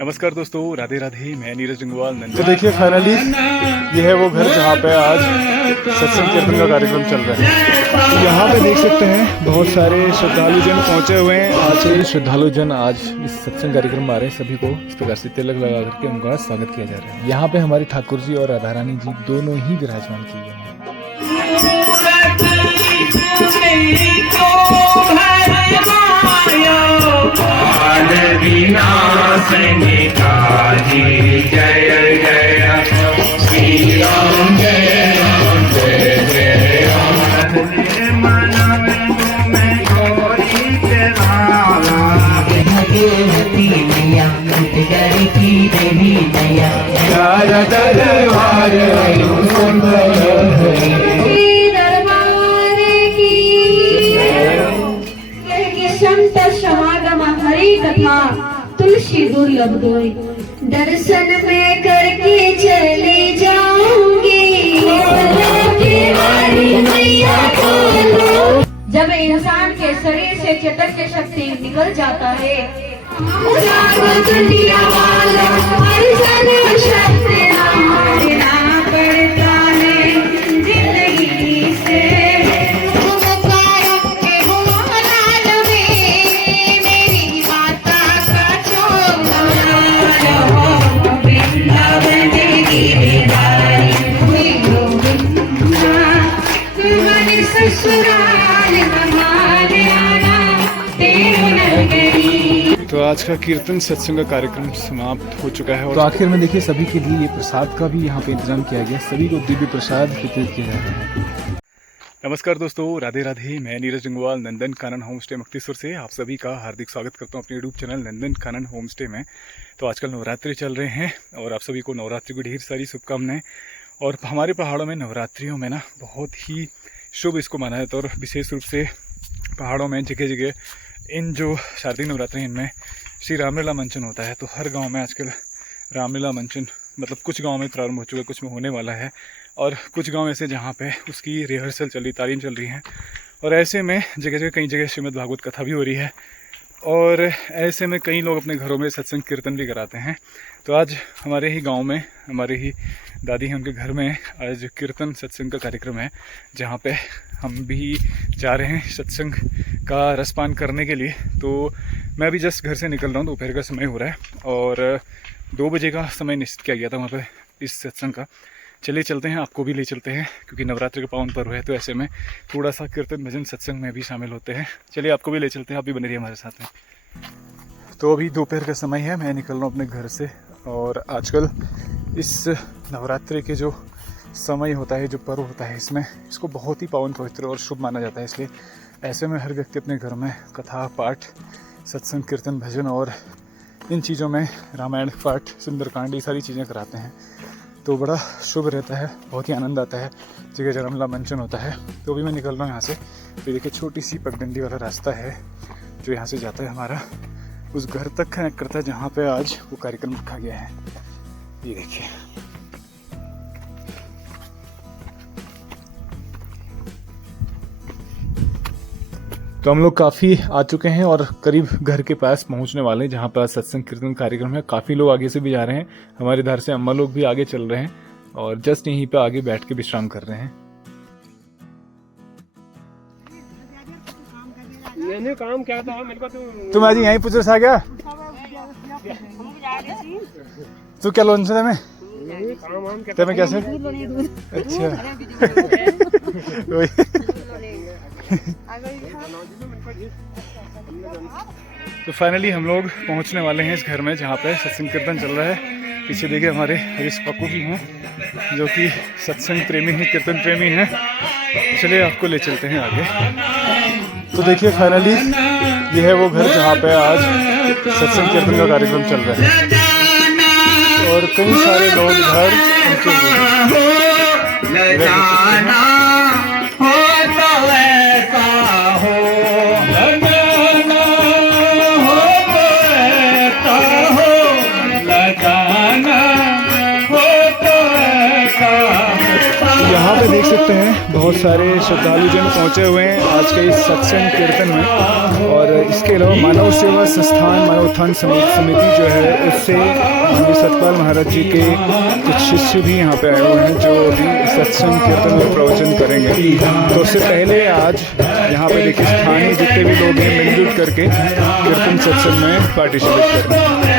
नमस्कार दोस्तों, राधे राधे। मैं नीरज गंगवाल नंदन। तो देखिए फाइनली ये है वो घर जहाँ पे आज सत्संग कीर्तन का कार्यक्रम चल रहा है। तो यहाँ पे देख सकते हैं बहुत सारे श्रद्धालु जन पहुँचे हुए हैं। आज से श्रद्धालु जन आज इस सत्संग कार्यक्रम में आ रहे हैं। सभी को इस प्रकार से तिलक लगा करके उनका स्वागत किया जा रहा है। यहाँ पे हमारे ठाकुर जी और राधा रानी जी दोनों ही विराजमान किए गए हैं। जय जय श्री राम जय राम जय जय राम में गोरी भगवती मैया की देवी मैया दरबार संत समागम हरि कथा तुलसी दुर्लभ दोई दर्शन में करके चली जाऊंगी। जब इंसान के शरीर से चैतन्य शक्ति निकल जाता है जिंदगी से तो आज का कीर्तन सत्संग का कार्यक्रम समाप्त हो चुका है। और तो आखिर में देखिए सभी के लिए ये प्रसाद का भी यहाँ पे इंतजाम किया गया। सभी को दिव्य प्रसाद वितरित किया जा रहा है। नमस्कार दोस्तों, राधे राधे। मैं नीरज गंगवाल नंदन कानन होम स्टे मुक्तेश्वर से आप सभी का हार्दिक स्वागत करता हूँ अपने YouTube channel Nandan Kanan home stay में। तो आजकल नवरात्रि चल रहे हैं और आप सभी को नवरात्रि की ढेर सारी शुभकामनाएं। और हमारे पहाड़ों में नवरात्रियों में ना बहुत ही शुभ इसको माना जाता है। और विशेष रूप से पहाड़ों में जगह जगह इन जो शारदीय नवरात्रि इनमें श्री रामलीला मंचन होता है। तो हर गांव में आजकल रामलीला मंचन मतलब कुछ गांव में प्रारंभ हो चुका है, कुछ में होने वाला है और कुछ गांव ऐसे जहां पे उसकी रिहर्सल चल रही, तालीम चल रही है। और ऐसे में जगह जगह कई जगह श्रीमद् भागवत कथा भी हो रही है और ऐसे में कई लोग अपने घरों में सत्संग कीर्तन भी कराते हैं। तो आज हमारे ही गांव में हमारे ही दादी हैं, उनके घर में आज कीर्तन सत्संग का कार्यक्रम है जहां पे हम भी जा रहे हैं सत्संग का रसपान करने के लिए। तो मैं अभी जस्ट घर से निकल रहा हूँ, दोपहर का समय हो रहा है और 2 बजे का समय निश्चित किया गया था वहाँ पे इस सत्संग का। चलिए चलते हैं, आपको भी ले चलते हैं क्योंकि नवरात्रि का पावन पर्व है। तो ऐसे में थोड़ा सा कीर्तन भजन सत्संग में भी शामिल होते हैं। चलिए आपको भी ले चलते हैं, आप भी बने रहिए हमारे साथ में। तो अभी दोपहर का समय है, मैं निकल रहा हूँ अपने घर से। और आजकल इस नवरात्रि के जो समय होता है, जो पर्व होता है, इसमें इसको बहुत ही पावन पवित्र और शुभ माना जाता है। इसलिए ऐसे में हर व्यक्ति अपने घर में कथा पाठ सत्संग कीर्तन भजन और इन चीज़ों में रामायण पाठ सुंदरकांड ये सारी चीज़ें कराते हैं। तो बड़ा शुभ रहता है, बहुत ही आनंद आता है। जगह रामलीला मंचन होता है। तो अभी मैं निकल रहा हूँ यहाँ से। तो देखिए छोटी सी पगडंडी वाला रास्ता है जो यहाँ से जाता है हमारा उस घर तक कनेक्ट करता है जहाँ पे आज वो कार्यक्रम रखा गया है। ये देखिए तो हम लोग काफ़ी आ चुके हैं और करीब घर के पास पहुंचने वाले हैं जहाँ पर सत्संग कीर्तन कार्यक्रम है। काफ़ी लोग आगे से भी जा रहे हैं, हमारे इधर से अम्मा लोग भी आगे चल रहे हैं और जस्ट यहीं पे आगे बैठ के विश्राम कर रहे हैं। मैंने काम क्या था मेरे को तुम आज यहीं पूछ आ गया तू क्या लोन से में काम मैं कैसे अच्छा तो फाइनली हम लोग पहुंचने वाले हैं इस घर में जहाँ पे सत्संग कीर्तन चल रहा है। पीछे देखिए हमारे हरीश पक्कू भी हैं जो कि सत्संग प्रेमी हैं, कीर्तन प्रेमी हैं। चलिए आपको ले चलते हैं आगे। तो देखिए फाइनली ये है वो घर जहाँ पे आज सत्संग कीर्तन का कार्यक्रम चल रहा है और कई सारे लोग इधर यहाँ पे देख सकते हैं बहुत सारे श्रद्धालुजन पहुँचे हुए हैं आज के इस सत्संग कीर्तन में। और इसके अलावा मानव सेवा संस्थान मानव उत्थान समिति जो है उससे माननीय सतपाल महाराज जी के कुछ शिष्य भी यहाँ पे आए हुए हैं जो अभी सत्संग कीर्तन में प्रवचन करेंगे। तो उससे पहले आज यहाँ पे देखिए स्थानीय जितने भी लोग हैं मिलजुल करके कीर्तन सत्संग में पार्टिसिपेट कर रहे हैं।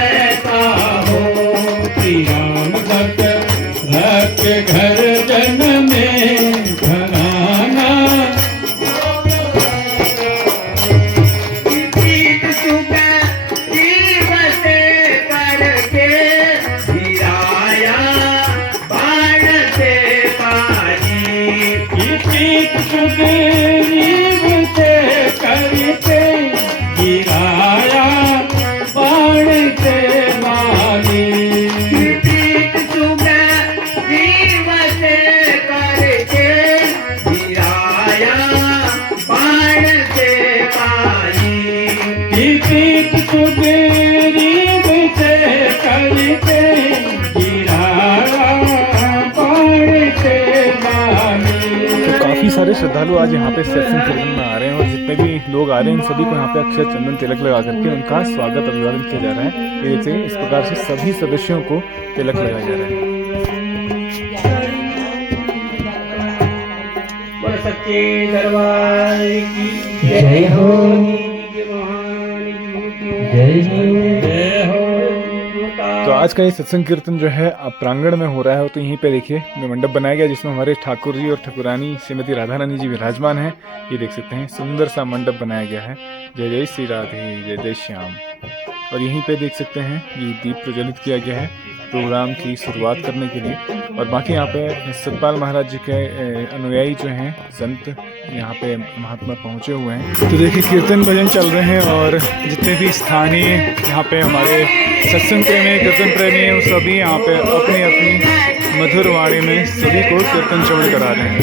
घर जन में घराना प्रीत सुख जीवत करके गिराया बाण से पानी प्रीत सुख जीवत करके गिराया बाण से पानी काफ़ी सारे श्रद्धालु आज यहाँ पे सत्संग कीर्तन में आ रहे हैं और जितने भी लोग आ रहे हैं इन सभी को यहाँ पे अक्षय चंदन तिलक लगा करके उनका स्वागत अभिवादन किया जा रहा है। ये देखिए इस प्रकार से सभी सदस्यों को तिलक लगाया जा रहा है। सच्चे दरबार की जय हो, जय हो। तो आज का ये सत्संग कीर्तन जो है आप प्रांगण में हो रहा है। तो यहीं पे देखिए मंडप बनाया गया जिसमें हमारे ठाकुर जी और ठाकुरानी श्रीमती राधा रानी जी विराजमान हैं। ये देख सकते हैं सुंदर सा मंडप बनाया गया है। जय जय श्री राधे, जय जय श्याम। और यहीं पे देख सकते हैं ये दीप प्रज्वलित किया गया है प्रोग्राम की शुरुआत करने के लिए। और बाकी यहाँ पे सतपाल महाराज जी के अनुयायी जो हैं संत यहाँ पे महात्मा पहुँचे हुए हैं। तो देखिए कीर्तन भजन चल रहे हैं और जितने भी स्थानीय यहाँ पे हमारे सत्संग प्रेमी कीर्तन प्रेमी हैं वो सभी यहाँ पे अपनी अपनी मधुर वाणी में सभी को कीर्तन श्रवण करा रहे हैं।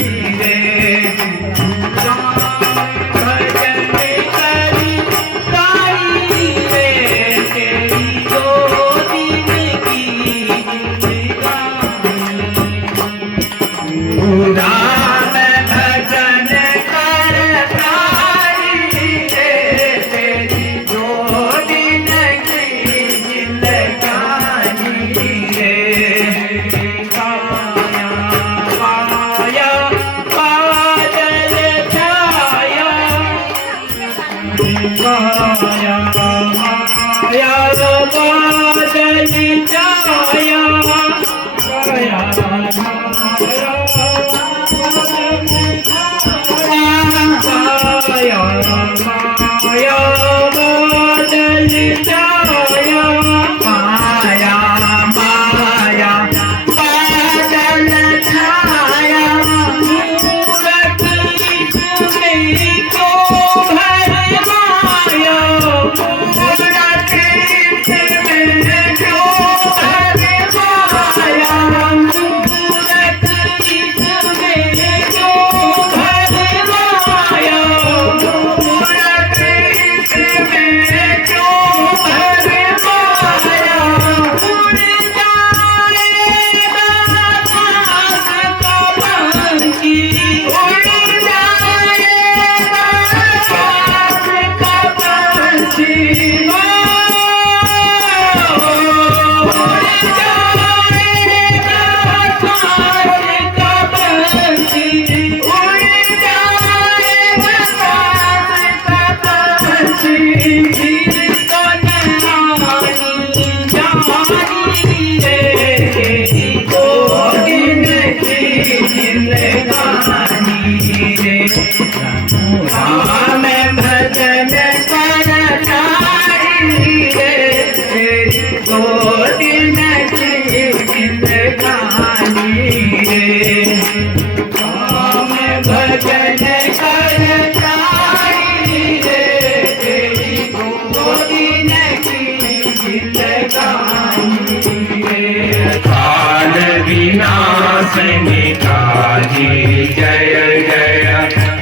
विनाशिनी काली जय जय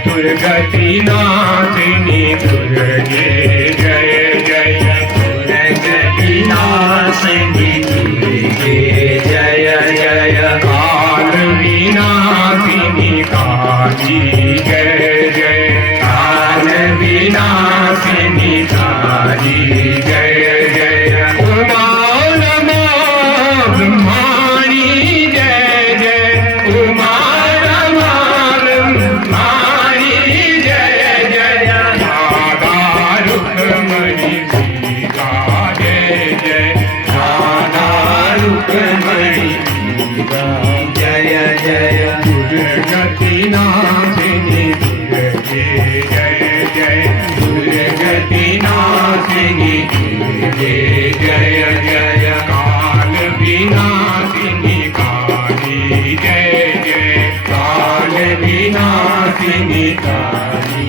दुर्गति नाशिनी दुर्गे जय जय दुर्गति नाशिनी दुर्गे जय जय काल विनाशिनी निताई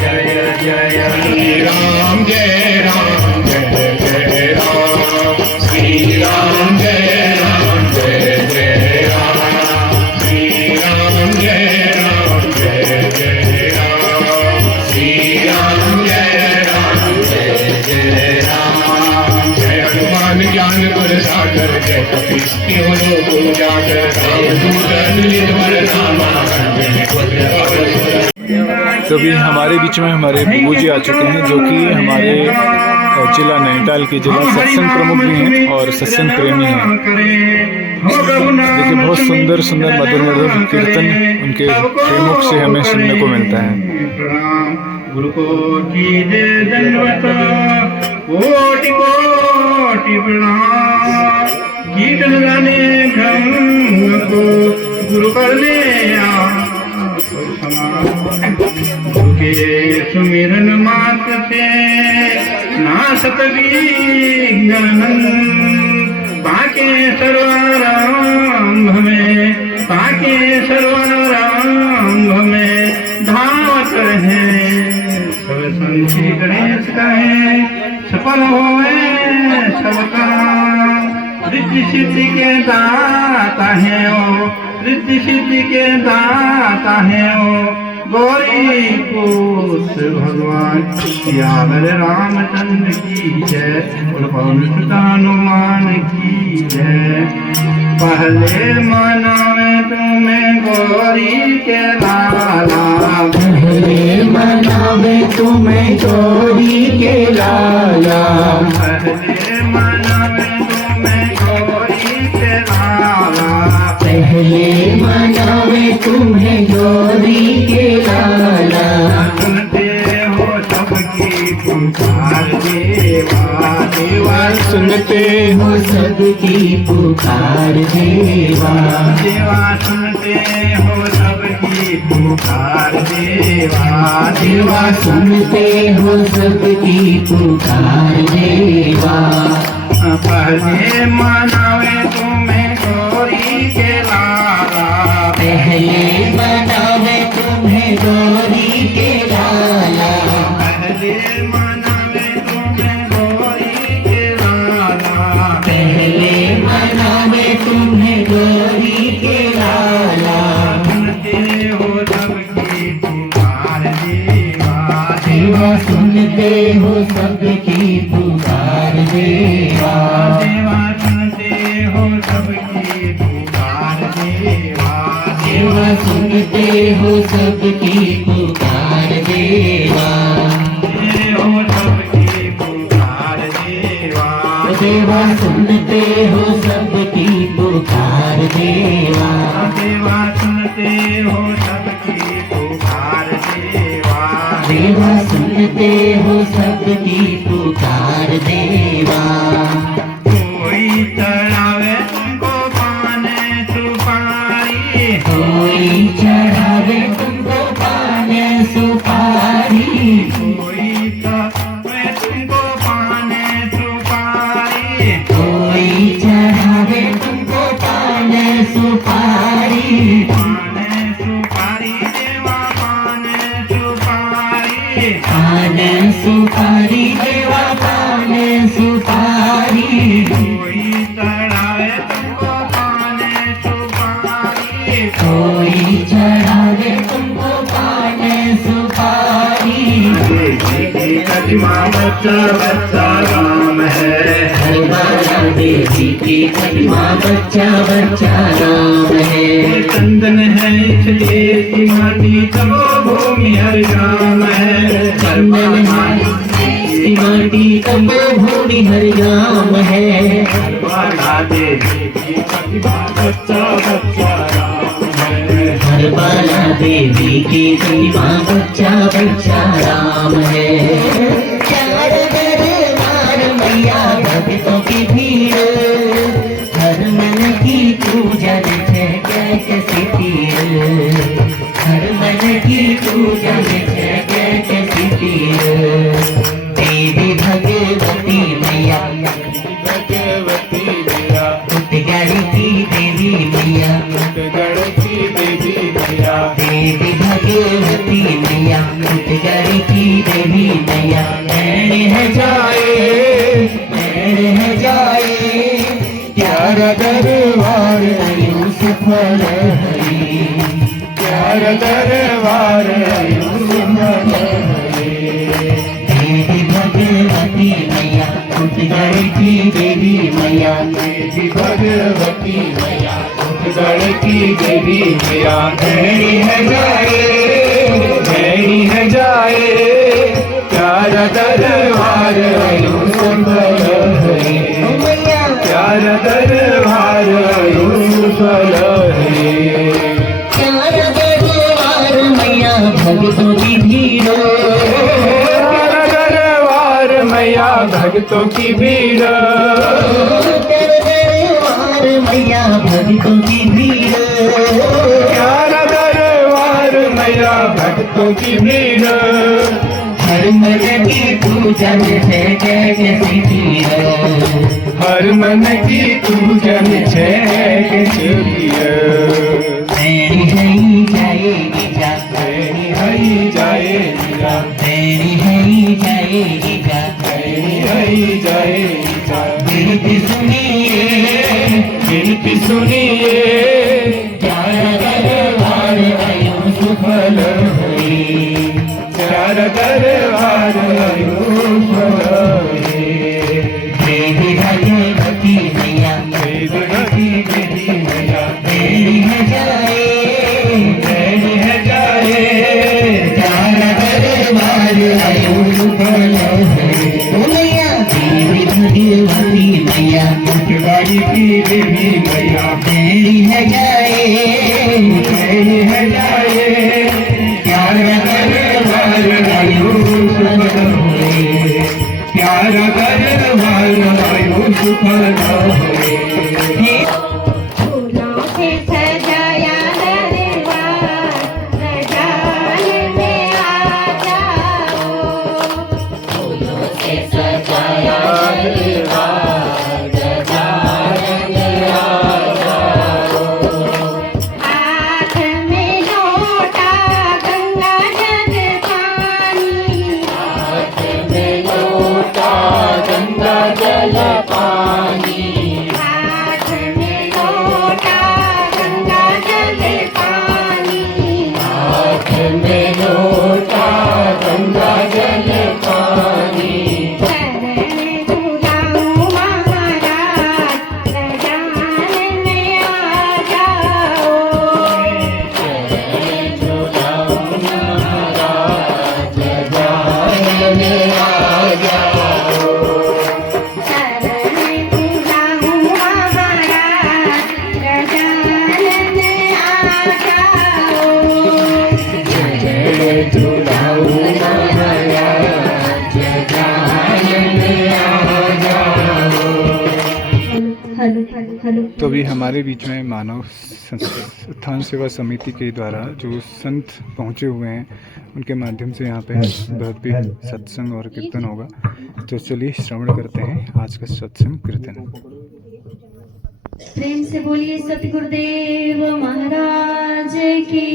जय जय श्री राम जय राम जय जय राम श्री राम जय राम जय जय राम श्री राम जय राम जय जय राम श्री राम जय राम जय जय राम जय हनुमान ज्ञान गुण सागर जय कपीश तिहुँ लोक उजागर रामदूत अतुलित बल धामा अंजनी पुत्र पवन सुत। तो अभी हमारे बीच में हमारे बाबू जी आ चुके हैं, जो कि हमारे जिला नैनीताल के जिला सत्संग प्रमुख भी हैं और सत्संग प्रेमी हैं। देखिए बहुत सुंदर सुंदर मधुर मधुर कीर्तन उनके प्रेमुख से हमें सुनने को मिलता है। गुरु कोटि जय दंडवत कोटि कोटि प्रणाम कीर्तन गाने ब्रह्म को गुरु करने गुरु के सुमिरन मात्र से नासत विघ्न पाके सर्वारंभ में पाके सर्वारंभ में धावत है सब संति गणेश कहे सफल होए सबका रिद्धि सिद्धि के दाता है ओ रिद्धि सिद्धि के दाता है ओ गौरी पुत्र भगवान सियावर रामचंद्र की जय और पवन सुत हनुमान की जय। पहले मना में तुम्हें गौरी के लाला पहले मनावे तुम्हें गौरी के लाला पहले मना में तुम्हें गौरी के लाला पहले मनावे तुम्हें गौरी के लाला सुनते हो सबकी पुकार देवा देवा सुनते हो सबकी पुकार देवा देवा सुनते हो सबकी पुकार देवा देवा सुनते हो सबकी पुकार देवा। पहले मनावे तुम्हें गौरी के लाला पहले मनावे तुम्हें गौरी के लाला पहले मनावे तुम्हें गौरी के लाला पहले मनावे तुम्हें गौरी के लाला सुनते हो सबकी पुकार देवा देवा सुनते हो सबकी पुकार देवा देवा सुनते हो सबकी पुकार देवा देवा सुनते हो सबकी पुकार देवा हो सबकी पुकार देवा देवा सुनते हो सबकी पुकार देवा देवा सुनते हो सबकी पुकार देवा देवा सुनते हो सबकी पुकार देवा। कोई चढ़ावे तुमको पान सुपारी कोई चढ़ावे तुमको पान सुपारी कोई चढ़ावे तुमको पान सुपारी कोई चढ़ावे तुमको पान सुपारी पान सुपारी देवा पान सुपारी पान सुपारी देवा पान सुपारी कोई चढ़ावे तुमको पान सुपारी कोई चढ़ावे तुमको पान सुपारी कटिमा बच्चा बच्चा राम है हरबाला देवी की कटिमा बच्चा बच्चा राम है चंदन है इसलिए की माटी तबो भूमि हर राम है चंदन है इसकी माटी तबो भूमि हर राम है हरबाला देवी की कटिमा बच्चा बच्चा राम है हरबाला देवी की कटिमा बच्चा बच्चा राम है। चार दरबार मैया भक्तों की भीड़ हर मन की पूजन है कैसे तीर हर मन की पूजन है कैसे तीर देवी भगवती मैया भगवती मैया उत्गढ़ की देवी मैया गढ़ की देवी मैया देवी भगवती प्यारा दरबार यूसुफ लहरी, प्यारा दरबार यूसुफ लहरी। देवी भगवती मैया उत्गढ़ की देवी मैया, देवी भगवती मैया उत्गढ़ की देवी मैया। धैर्य है जाए, धैर्य है जाए, प्यारा दरबार यूसुफ लहरी, प्यारा दरबार यूसुफ लहरी। प्यारा दरबार मैया भक्तों की भीड़, प्यारा दरबार मैया भक्तों की भीड़, दरबार मैया भक्तों की भीड़, प्यारा दरबार मैया भक्तों की भीड़। हर मन की पूजन है जय जय भीड़, हर मन की पूजन है तेरी है जाएगी जा, तेरी हई जाएगी जा, तेरी है जाएगी जा, तेरी हई जाएगी जा। विनती सुनिए, विनती सुनिए, प्यारा दरबार यूसुफ लहरी, प्यारा दरबार यूसुफ लहरी। देवी भगवती मैया देवी देवी मैया तेरी है जाए, तेरी है जाए, प्यारा दरबार यूसुफ लहरी। मैया देवी भगवती मैया उत्गढ़ की देवी मैया तेरी है जाए, तेरी है जाए, प्यारा दरबार यूसुफ लहरी। प्यारा दरबार यूसुफ लहरी। फूलों से सजाया दरबार, रजान में आ जाओ। फूलों से सजाया दरबार, रजान में आ जाओ। हाथ में लोटा गंगा जल पानी, हाथ में लोटा गंगा जल पानी, हाथ में लोटा गंगा जल पानी, हाथ में लोटा गंगा जल पानी। शरण झूलाऊं महाराज, रजान में आ जाओ। शरण झूलाऊं महाराज, रजान में आ जाओ। शरण झूलाऊं महाराज, रजान में आ जाओ। जय झूलाऊं महाराज, रजान में आ जाओ। हेलो तो अभी हमारे बीच में मानव उत्थान सेवा समिति के द्वारा जो संत पहुँचे हुए हैं उनके माध्यम से यहाँ पे भव्य सत्संग और कीर्तन होगा। तो चलिए श्रवण करते हैं आज का सत्संग कीर्तन। प्रेम से बोलिए सतगुरुदेव महाराज की।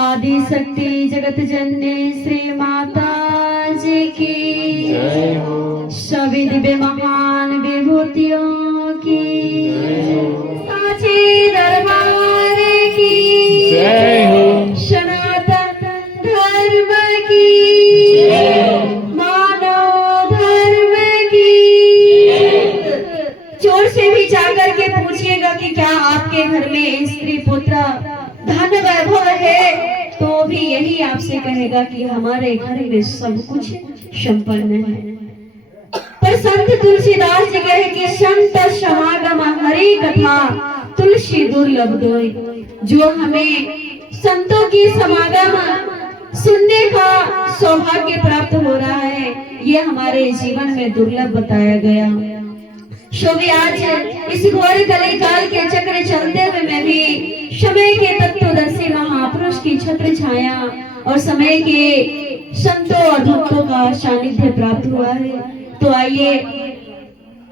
आदि शक्ति जगत जननी श्री माता जी की। सभी दिव्य महान विभूतियों की। साचे दरबार की। सनातन धर्म की। मानव धर्म की। चोर से भी जाकर के पूछिएगा कि क्या आपके घर में स्त्री पुत्र धन वैभव है, तो भी यही आपसे कहेगा कि हमारे घर में सब कुछ संपन्न है। पर संत तुलसीदास जी कहे कि संत समागम हरि कथा तुलसी दुर्लभ दोई। जो हमें संतों की समागम सुनने का सौभाग्य प्राप्त हो रहा है, ये हमारे जीवन में दुर्लभ बताया गया। शोभी आज इस घोर कली काल के चक्र चलते हुए मैं भी समय के तत्वदर्शी महापुरुष की छत्र छाया और समय के संतों और भक्तों का सानिध्य प्राप्त हुआ है। तो आइए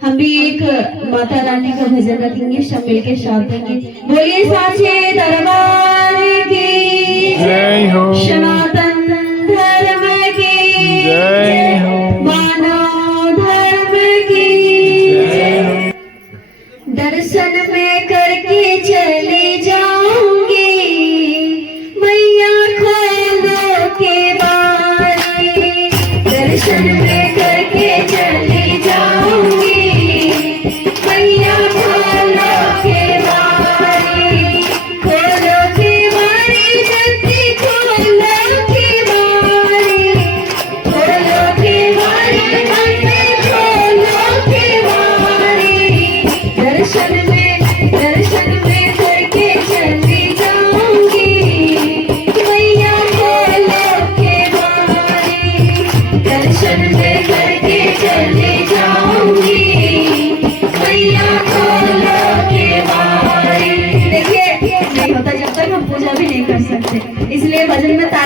हम भी एक माता रानी का भजन रखेंगे, सब मिलकर साथ देंगे। बोलिए साचे दरबार की जय हो। सनातन धर्म की जय हो। मानव धर्म की।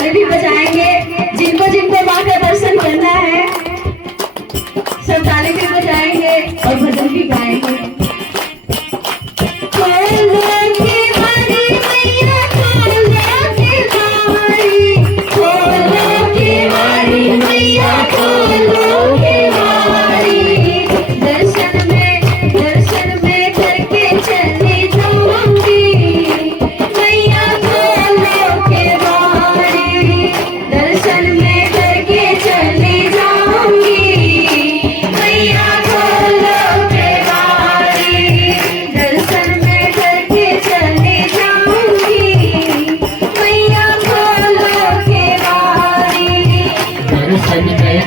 ताली भी बजाएंगे। जिनको जिनको माँ का दर्शन करना है सब ताली भी बजाएंगे और भजन भी गाएंगे।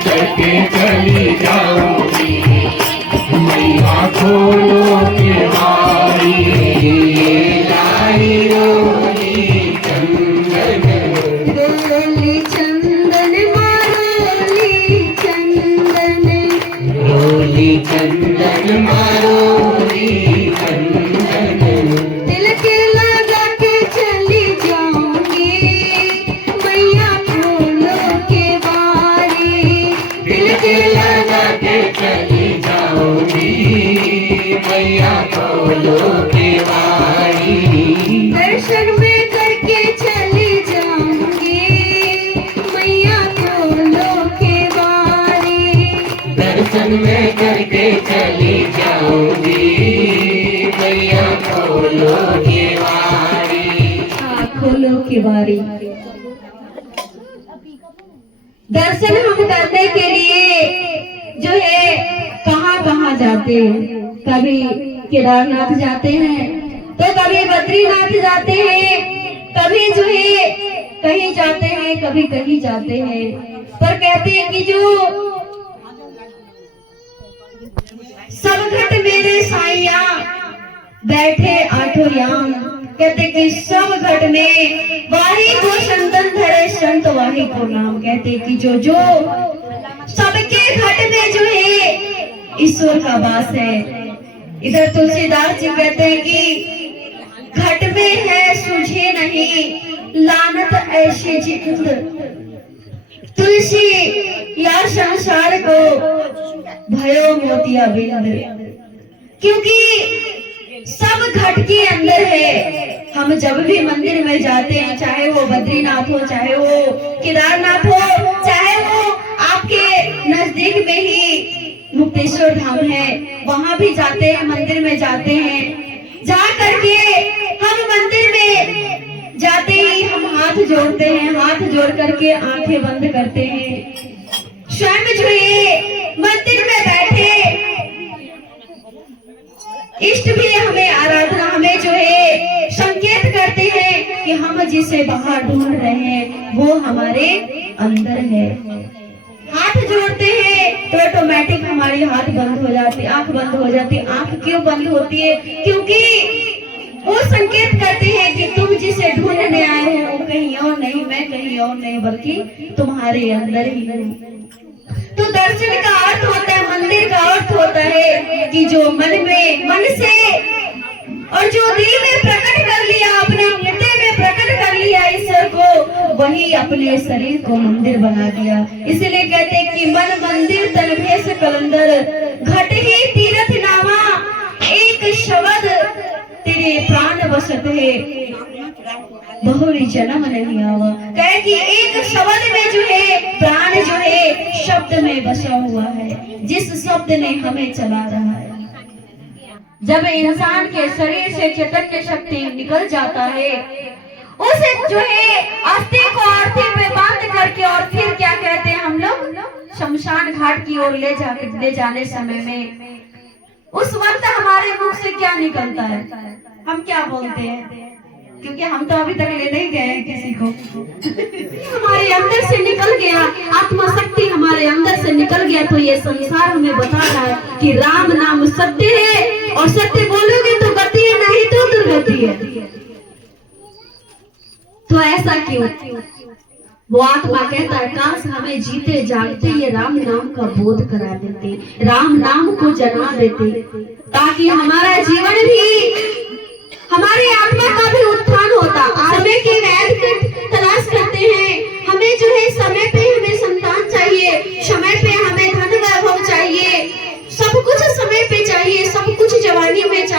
करके चली जाऊंगी मैया खोलो के बारी लाई रोली चंदन रोली चंदन मारोली चंदन रोली चंदन मारोली चंदन तिलक लगा के चली जाऊंगी मैया खोलो के बारी। तिलक लगा के चली जाऊंगी मैया खोलो के बारी दर्शन में करके चली जाऊंगी मैया खोलो के बारी। दर्शन में करके चली जाऊंगी मैया खोलो के बारी हाँ, खोलो के बारी। दर्शन हम करने के लिए जो है कहाँ कहाँ जाते हैं। कभी केदारनाथ जाते हैं तो कभी बद्रीनाथ जाते हैं, कभी जो है कहीं जाते हैं, कभी कहीं जाते हैं। पर कहते हैं कि जो सब घट मेरे साइया बैठे आठों याम, कहते कि सब घट में वाही को संतन धरे संत वाही को नाम। कहते कि जो जो सबके घट में जो है ईश्वर का वास है। इधर तुलसीदास जी कहते हैं कि घट में है सुझे नहीं लानत ऐसे जिंद, तुलसी या संसार को भयो मोतिया बिंद। क्योंकि सब घट के अंदर है। हम जब भी मंदिर में जाते हैं, चाहे वो बद्रीनाथ हो, चाहे वो केदारनाथ हो, चाहे वो आपके नजदीक में ही मुक्तेश्वर धाम है, वहां भी जाते हैं, मंदिर में जाते हैं। जा करके हम मंदिर में जाते ही हम हाथ जोड़ते हैं, हाथ जोड़ करके आंखें बंद करते हैं। स्वयं जो है मंदिर में बैठे इष्ट भी हमें आराधना, हमें जो है संकेत करते हैं कि हम जिसे बाहर ढूंढ रहे हैं वो हमारे अंदर है। हाथ जोड़ते हैं तो ऑटोमेटिक हमारी हाथ बंद हो जाती, आंख बंद हो जाती। आंख क्यों बंद होती है? क्योंकि वो संकेत करते हैं कि तुम जिसे ढूंढने आए हो वो कहीं और नहीं, मैं कहीं और नहीं, बल्कि तुम्हारे अंदर ही हूँ। तो दर्शन का अर्थ होता है, मंदिर का अर्थ होता है कि जो मन में, मन से और जो दिल में प्रकट कर लिया, अपने हृदय में प्रकट कर लिया ईश्वर को, वही अपने शरीर को मंदिर बना दिया। इसलिए कहते हैं कि मन मंदिर तन भेष कलंदर, घट ही तीर्थ नामा, एक शब्द तेरे प्राण बसत है, बहुरी जन्म नहीं आवा। कहे कि एक शब्द में जो है प्राण जो है शब्द में बसा हुआ है, जिस शब्द ने हमें चला रहा है। जब इंसान के शरीर से चैतन्य शक्ति निकल जाता है, उसे जो है अस्थि को अर्थी पे बांध करके, और फिर क्या कहते हैं हम लोग, शमशान घाट की ओर ले जाने समय में उस वक्त हमारे मुख से क्या निकलता है, हम क्या बोलते हैं? क्योंकि हम तो अभी तक ले नहीं गए हैं किसी को। हमारे अंदर से निकल गया, आत्मा शक्ति हमारे अंदर से निकल गया, तो ये संसार हमें बता रहा है कि राम नाम सत्य है, और सत्य बोलोगे तो गति है, नहीं तो दुर्गति है। तो ऐसा क्यों? वो आत्मा कहता है काश हमें जीते जागते ये राम नाम का बोध करा देते, राम नाम को जना देते, ताकि हमारा जीवन भी, हमारी आत्मा का भी उत्थान होता। समय की वैध तलाश करते हैं, हम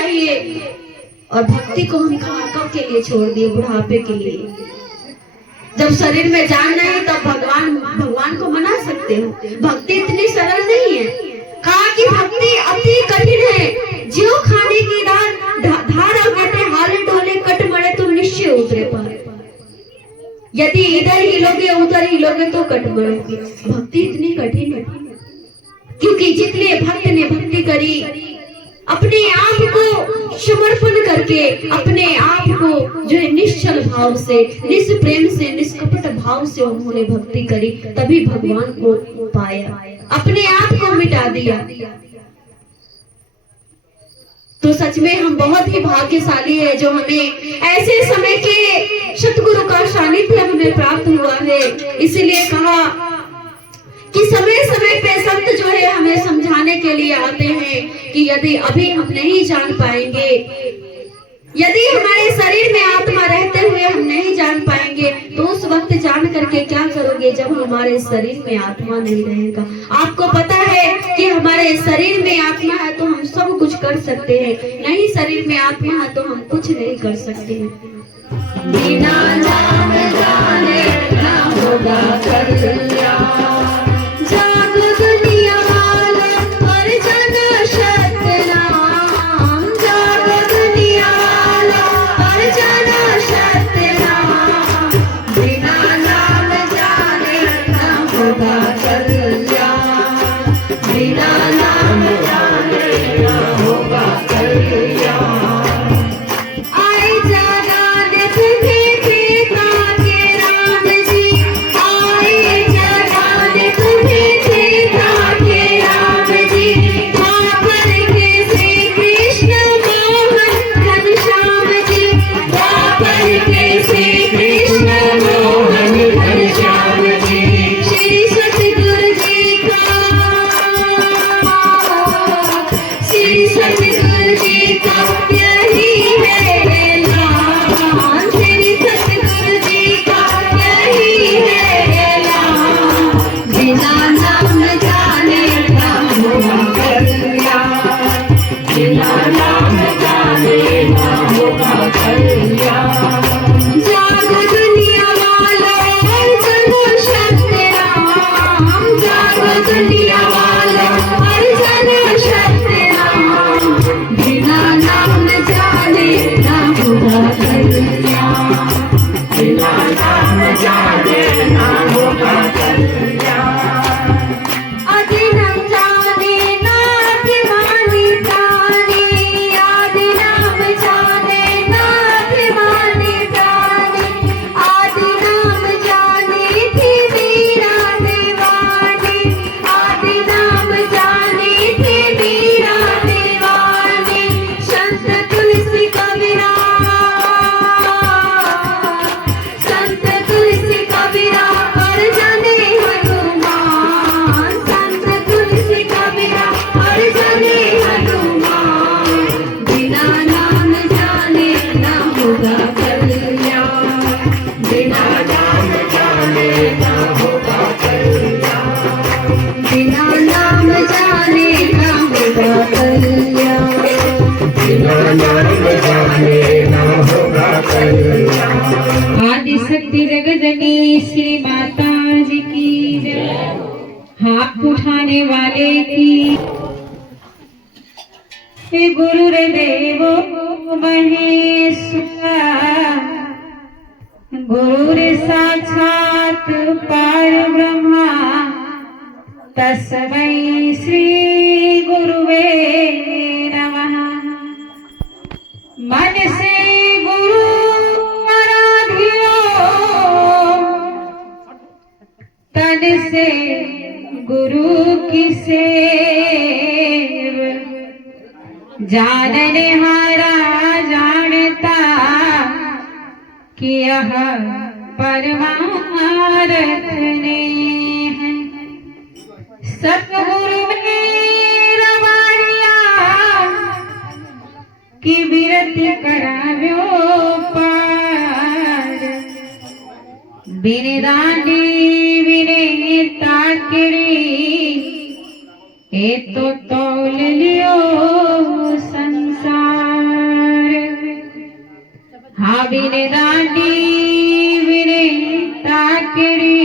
चाहिए। और भक्ति को हम कब के लिए छोड़ दिए? बुढ़ापे के लिए। जब शरीर में जान नहीं तब भगवान को मना सकते हो। भक्ति इतनी सरल नहीं है। कहा कि भक्ति अति कठिन है, जो खाने की धार कटे हाल डोले कट मरे तो निश्चय उतरे पार। यदि इधर ही लोगे उधर ही लोगे तो कट मरोगे। भक्ति इतनी कठिन है क्योंकि जितने भक्त ने भक्ति करी, अपने आप को समर्पण करके, अपने आप को जो है निश्चल भाव से, निष्प्रेम से, निष्कपट भाव से उन्होंने भक्ति करी, तभी भगवान को पाया, अपने आप को मिटा दिया। तो सच में हम बहुत ही भाग्यशाली है जो हमें ऐसे समय के सतगुरु का सानिध्य हमें प्राप्त हुआ है। इसलिए कहा कि समय समय पे संत जो है हमें समझाने के लिए आते हैं कि यदि अभी हम नहीं जान पाएंगे, यदि हमारे शरीर में आत्मा रहते हुए हम नहीं जान पाएंगे, तो उस वक्त जान करके क्या करोगे जब हमारे शरीर में आत्मा नहीं रहेगा। आपको पता है कि हमारे शरीर में आत्मा है तो हम सब कुछ कर सकते हैं, नहीं शरीर में आत्मा है तो हम कुछ नहीं कर सकते हैं। बिना नाम जाने ना होगा कल्याण, जाग दुनिया वाले पर जन सतनाम, जाग दुनिया वाले पर जन सतनाम, बिना नाम जाने ना होगा कल्याण, बिना नाम जाने ना होगा कल्याण। आए जगाने तुम्हें पिता के राम जी, आए जगाने तुम्हें पिता के राम जी, द्वापर के श्री कृष्ण मोहन घनश्याम जी, द्वापर के श्री कृष्ण मोहन घनश्याम जी, श्री सतगुरु जी का, श्री सतगुरु जी का यही है नाम, श्री सतगुरु जी का यही है नाम, बिना नाम जाने ना होगा कल्याण, बिना नाम जाने ना होगा कल्याण। जाग दुनिया वालों हर जन सतनाम, जाग दुनिया वालों हर जन सतनाम, बिना नाम जाने ना होगा कल्याण, बिना नाम जाने ना होगा कल्याण। आदि नाम जाने ना अभिमानी प्राणी, आदि नाम जाने ना अभिमानी प्राणी, आदि नाम जाने थी मीरा दीवानी, आदि नाम जाने थी मीरा दीवानी, संत तुलसी कबीरा, संत तुलसी कबीरा हर जने हनुमान, संत तुलसी कबीरा हर जने हनुमान, बिना नाम जाने ना होगा कल्याण, बिना नाम जाने ना होगा कल्याण, बिना नाम जाने ना होगा कल्याण, बिना नाम जाने ना होगा कल्याण। आदि शक्ति जगदगी श्री माता जी की जय, हाथ उठाने वाले की। हे गुरुर्देवो महेश्वरा, गुरुर साक्षात परब्रह्मा, तस्मै श्री गुरुवे नमः। मन से गुरु आराधियो, तन से गुरु की सेव, जानने हारा जानता कि यह परमार्थ ने है। सतगुरु मेरा वारिया की विरति कराव्यो पार, बिरदानी विने ताकड़ी, ए तो तौल लियो संसार। हाँ बिने दांडी बिने ताकड़ी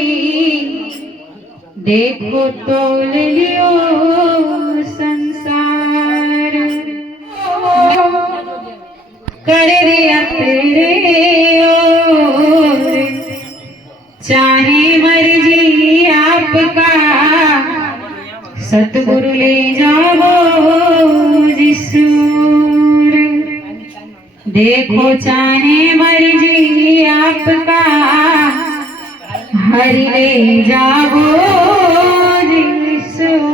देखो तोल लियो संसार कर दिया तेरे ओर चाहे मर्जी आपका सतगुरु ले जाओ जिसूर देखो चाहे मर्जी आपका हरि ले जाओ जिसूर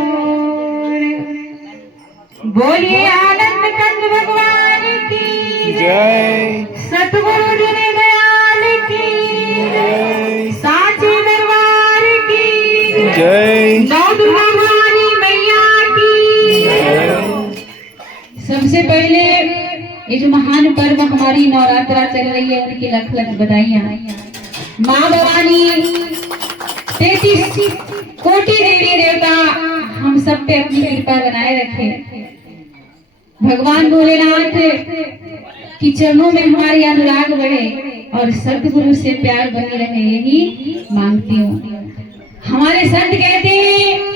बोलिए आनंद कंद भगवान की जय सतगुरु जी दयाल की साची दरबार की जय नौ दुर्गा भवानी मैया की। सबसे पहले ये जो महान पर्व हमारी नवरात्रा चल रही है उनकी लख लख बधाइयां। माँ भवानी 33 कोटि देवी देवता हम सब पे अपनी कृपा बनाए रखे। भगवान भोलेनाथ की चरणों में हमारी अनुराग बढ़े और सतगुरु से प्यार बने रहे, यही मांगती हूँ। हमारे संत कहते हैं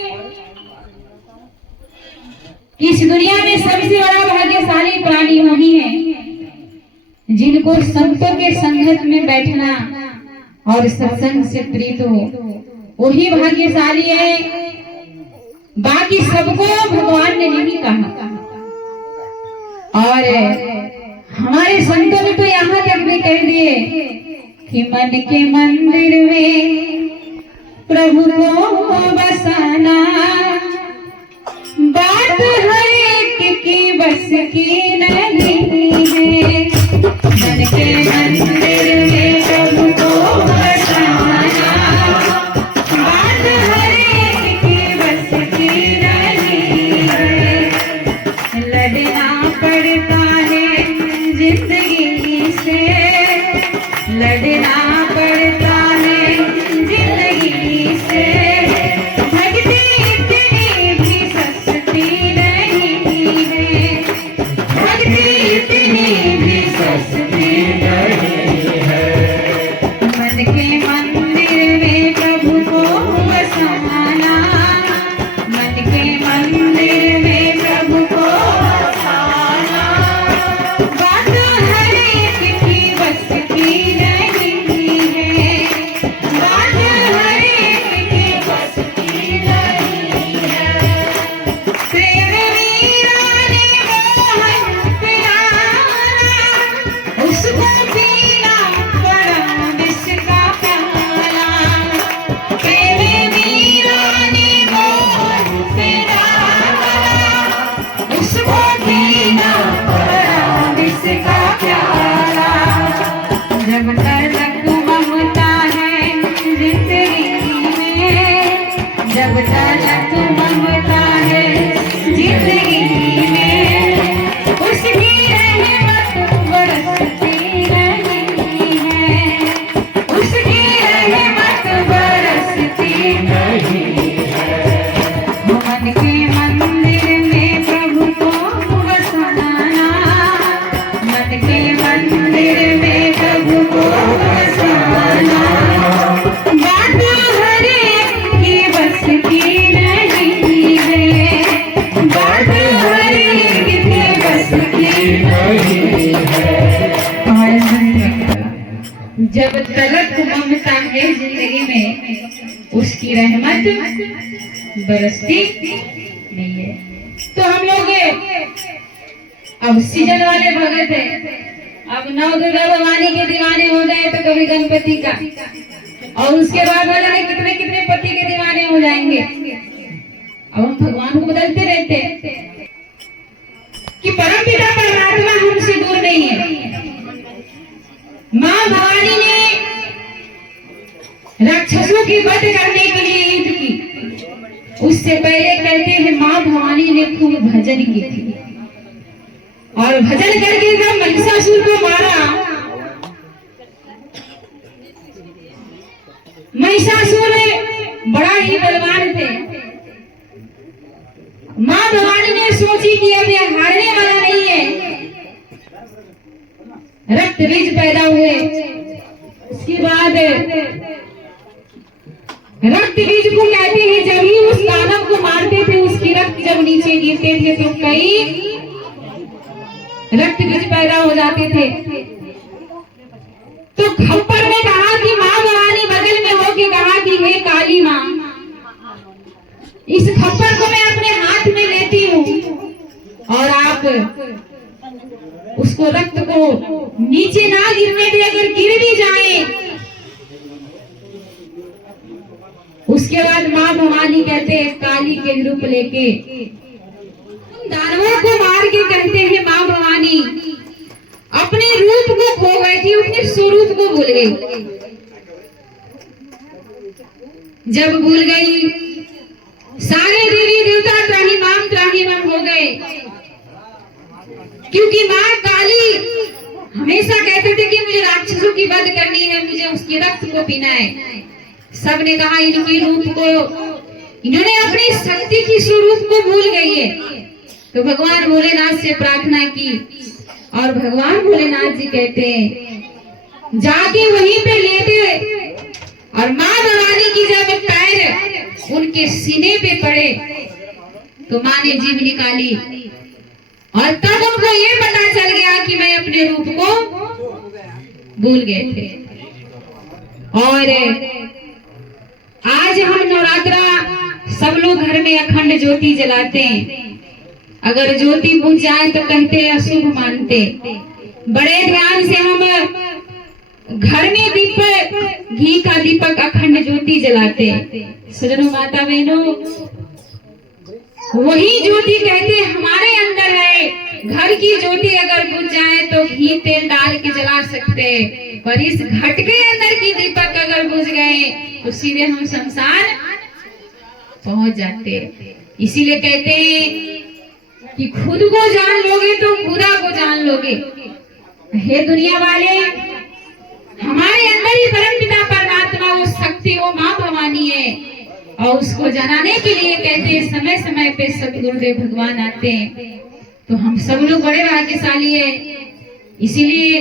कि इस दुनिया में सबसे बड़ा भाग्यशाली प्राणी वही है जिनको संतों के संगत में बैठना और सत्संग से प्रीत हो, वही भाग्यशाली है। बाकी सबको भगवान ने नहीं कहा। और हमारे संतों ने तो यहाँ तक भी कह दिए कि मन के मंदिर में प्रभु को बसाना बात हर एक की बस की नहीं है। मन के मंदिर में प्रभु को बसाना बात हर एक की बस की नहीं है। लड़ना पड़ता है जिंदगी से, लड़ना पड़ता है जिंदगी से। भक्ति इतनी भी सस्ती नहीं है, भक्ति इतनी भी सस्ती नहीं है। मन के मंदिर में प्रभु को बसाना, मन के मंदिर में प्रभु को बसाना बात हर एक की बस की नहीं है, बात हर एक की बस की नहीं है। प्रेम वीराने मोहन पिलाना उसको पीना बड़ा विष का प्याला। प्रेम वीराने मोहन पिलाना उसको पीना बड़ा विष का प्याला। जब तलक ममता है जिंदगी में, जब तलक ममता है जिंदगी में, उसकी रहमत बरसती नहीं है, उसकी रहमत बरसती नहीं है। मन के मंदिर में प्रभु को बसाना, मन के मंदिर में प्रभु को बसाना बात हर एक की बस की नहीं है, बात हर एक की बस की नहीं है। जब तलक ममता है जिंदगी में, उसकी रहमत बरसती नहीं है। तो हम लोग अब सीजन वाले भगत है। अब नौ दुर्गा भवानी के दीवाने हो गए तो कभी गणपति का, और उसके बाद वाले में कितने कितने पति के दीवाने हो जाएंगे। अब हम भगवान को बदलते रहते कि परम पिता परमात्मा हमसे दूर नहीं है। माँ भवानी ने राक्षसों की वध करने के लिए युद्ध की। उससे पहले कहते हैं माँ भवानी ने खूब भजन की थी, और भजन करके जब महिषासुर को मारा, महिषासुर बड़ा ही बलवान थे। माँ भवानी ने सोची कि अब यह हारने वाला नहीं है, रक्त बीज पैदा हुए। उसके बाद रक्त बीज को कहते हैं, जब ही उस दानव को मारते थे उसकी रक्त जब नीचे गिरते थे तो कई रक्त बीज पैदा हो जाते थे। तो खप्पर ने कहा कि माँ भवानी बगल में होके कहा कि हे काली माँ, इस खप्पर को मैं अपने हाथ में लेती हूँ और आप उसको रक्त को नीचे ना गिरने दे, अगर गिर भी जाए। उसके बाद माँ भवानी कहते हैं काली के रूप लेके दानवों को मार के कहते हैं माँ भवानी अपने रूप को खो गई थी, अपने स्वरूप को भूल गई। जब भूल गई सारे देवी देवता त्राहिमाम हो गए, क्योंकि माँ काली हमेशा कहते थे कि मुझे राक्षसों की वध करनी है, मुझे उसके रक्त को पीना है। सबने कहा इनके रूप को, इन्होंने अपनी शक्ति की स्वरूप को भूल गई है। तो भगवान भोलेनाथ से प्रार्थना की और भगवान भोलेनाथ जी कहते हैं जाके वहीं पे लेटे और माँ भवानी की जब पैर उनके सीने पे पड़े तो माँ ने जीभ निकाली और तब उनको ये पता चल गया कि मैं अपने रूप को भूल गए थे। और आज हम नवरात्रा सब लोग घर में अखंड ज्योति जलाते हैं। अगर ज्योति बुझ जाए तो कहते हैं अशुभ मानते। बड़े ध्यान से हम घर में दीपक, घी का दीपक अखंड ज्योति जलाते। सजनों माता बहनों, वही ज्योति कहते हमारे अंदर है। घर की ज्योति अगर बुझ जाए तो घी तेल डाल के जला सकते हैं, पर इस घट के अंदर की दीपक अगर बुझ गए तो सीधे हम शमशान पहुंच जाते। इसीलिए कहते हैं कि खुद को जान लोगे तो खुदा को जान लोगे। हे दुनिया वाले, हमारे अंदर ही परमपिता परमात्मा वो शक्ति, वो माँ भवानी है और उसको जनाने के लिए कहते हैं समय समय पे सदगुरुदेव भगवान आते हैं। तो हम सब लोग बड़े भाग्यशाली है। इसीलिए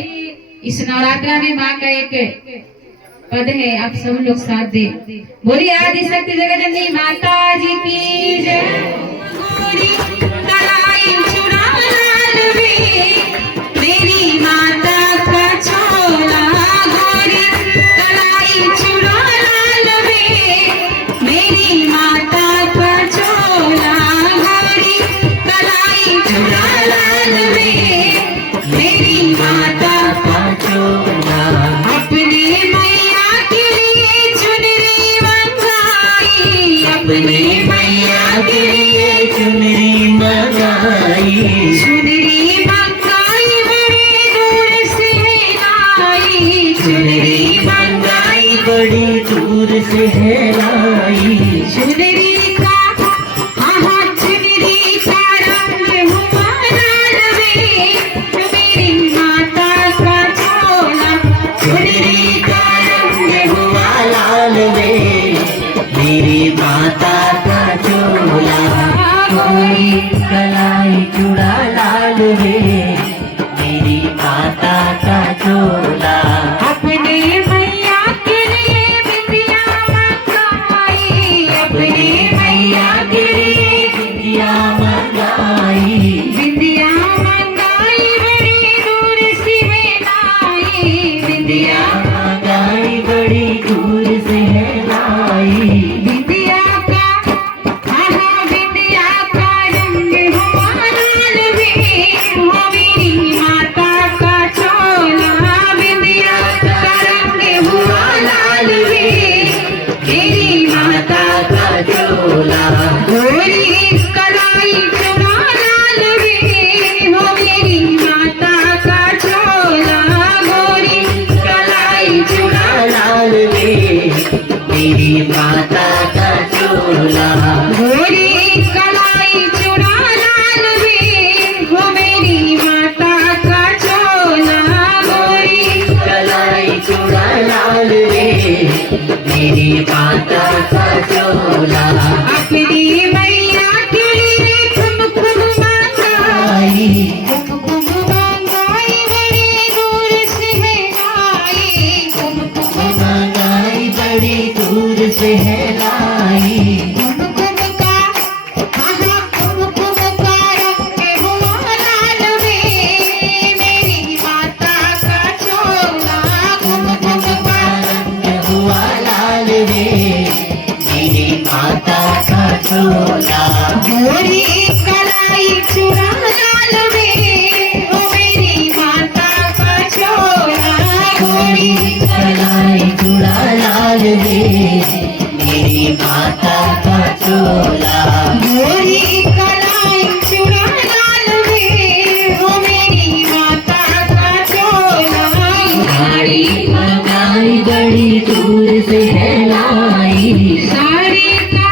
इस नवरात्रा में माँ का एक पद है, आप सब लोग साथ दे। बोलिए आदि शक्ति जगदम्बे माता जी की जय। मेरी माता का छोला गोरी कलाई चुरा लाल वे, मेरी माता का छोला गोरी कलाई चुरा लाल वे, मेरी माता का छोला अपने मैया के लिए चुनरी मंगाई, अपने मैया के लिए चुनरी मंगाई, चुनरी मंगाई बड़ी दूर से लाई, चुनरी मंगाई बड़ी दूर से लाई, चुनरी का हाँ चुनरी का रंग हुआ लाल वे, मेरी माता का छोला, चुनरी का रंग हुआ लाल वे, मेरी माता का छोला गोरी कलाई चूड़ा लाल वे, मेरी माता का छोला अपने मैया के लिए बिंदिया मंगाई, अपने मैया के लिए बिंदिया मंगाई, बिंदिया मंगाई बड़ी दूर से लाई, बिंदिया मंगाई बड़ी दूर से लाई, बिंदिया का हाँ बिंदिया का रंग हुआ लाल वे, वो मेरी माता का छोला, बिंदिया का रंग हुआ लाल वे, मेरी माता का छोला गोरी कलाई चुरा लाल वे, वो मेरी माता का छोला गोरी कलाई चुरा लाल वे, मेरी माता का छोला गोरी कलाई चुरा लाल वे, वो मेरी माता का छोला गोरी कलाई चुरा लाल वे, मेरी माता का छोला अपनी मैया के लिए कुमकुम मंगाई, कुमकुम मंगाई मेरी माता का चोला। गोरी कलाई चूड़ा लाल रे हो मेरी माता का चोला। साड़ी मंगाई बड़ी दूर से है लाई। साड़ी का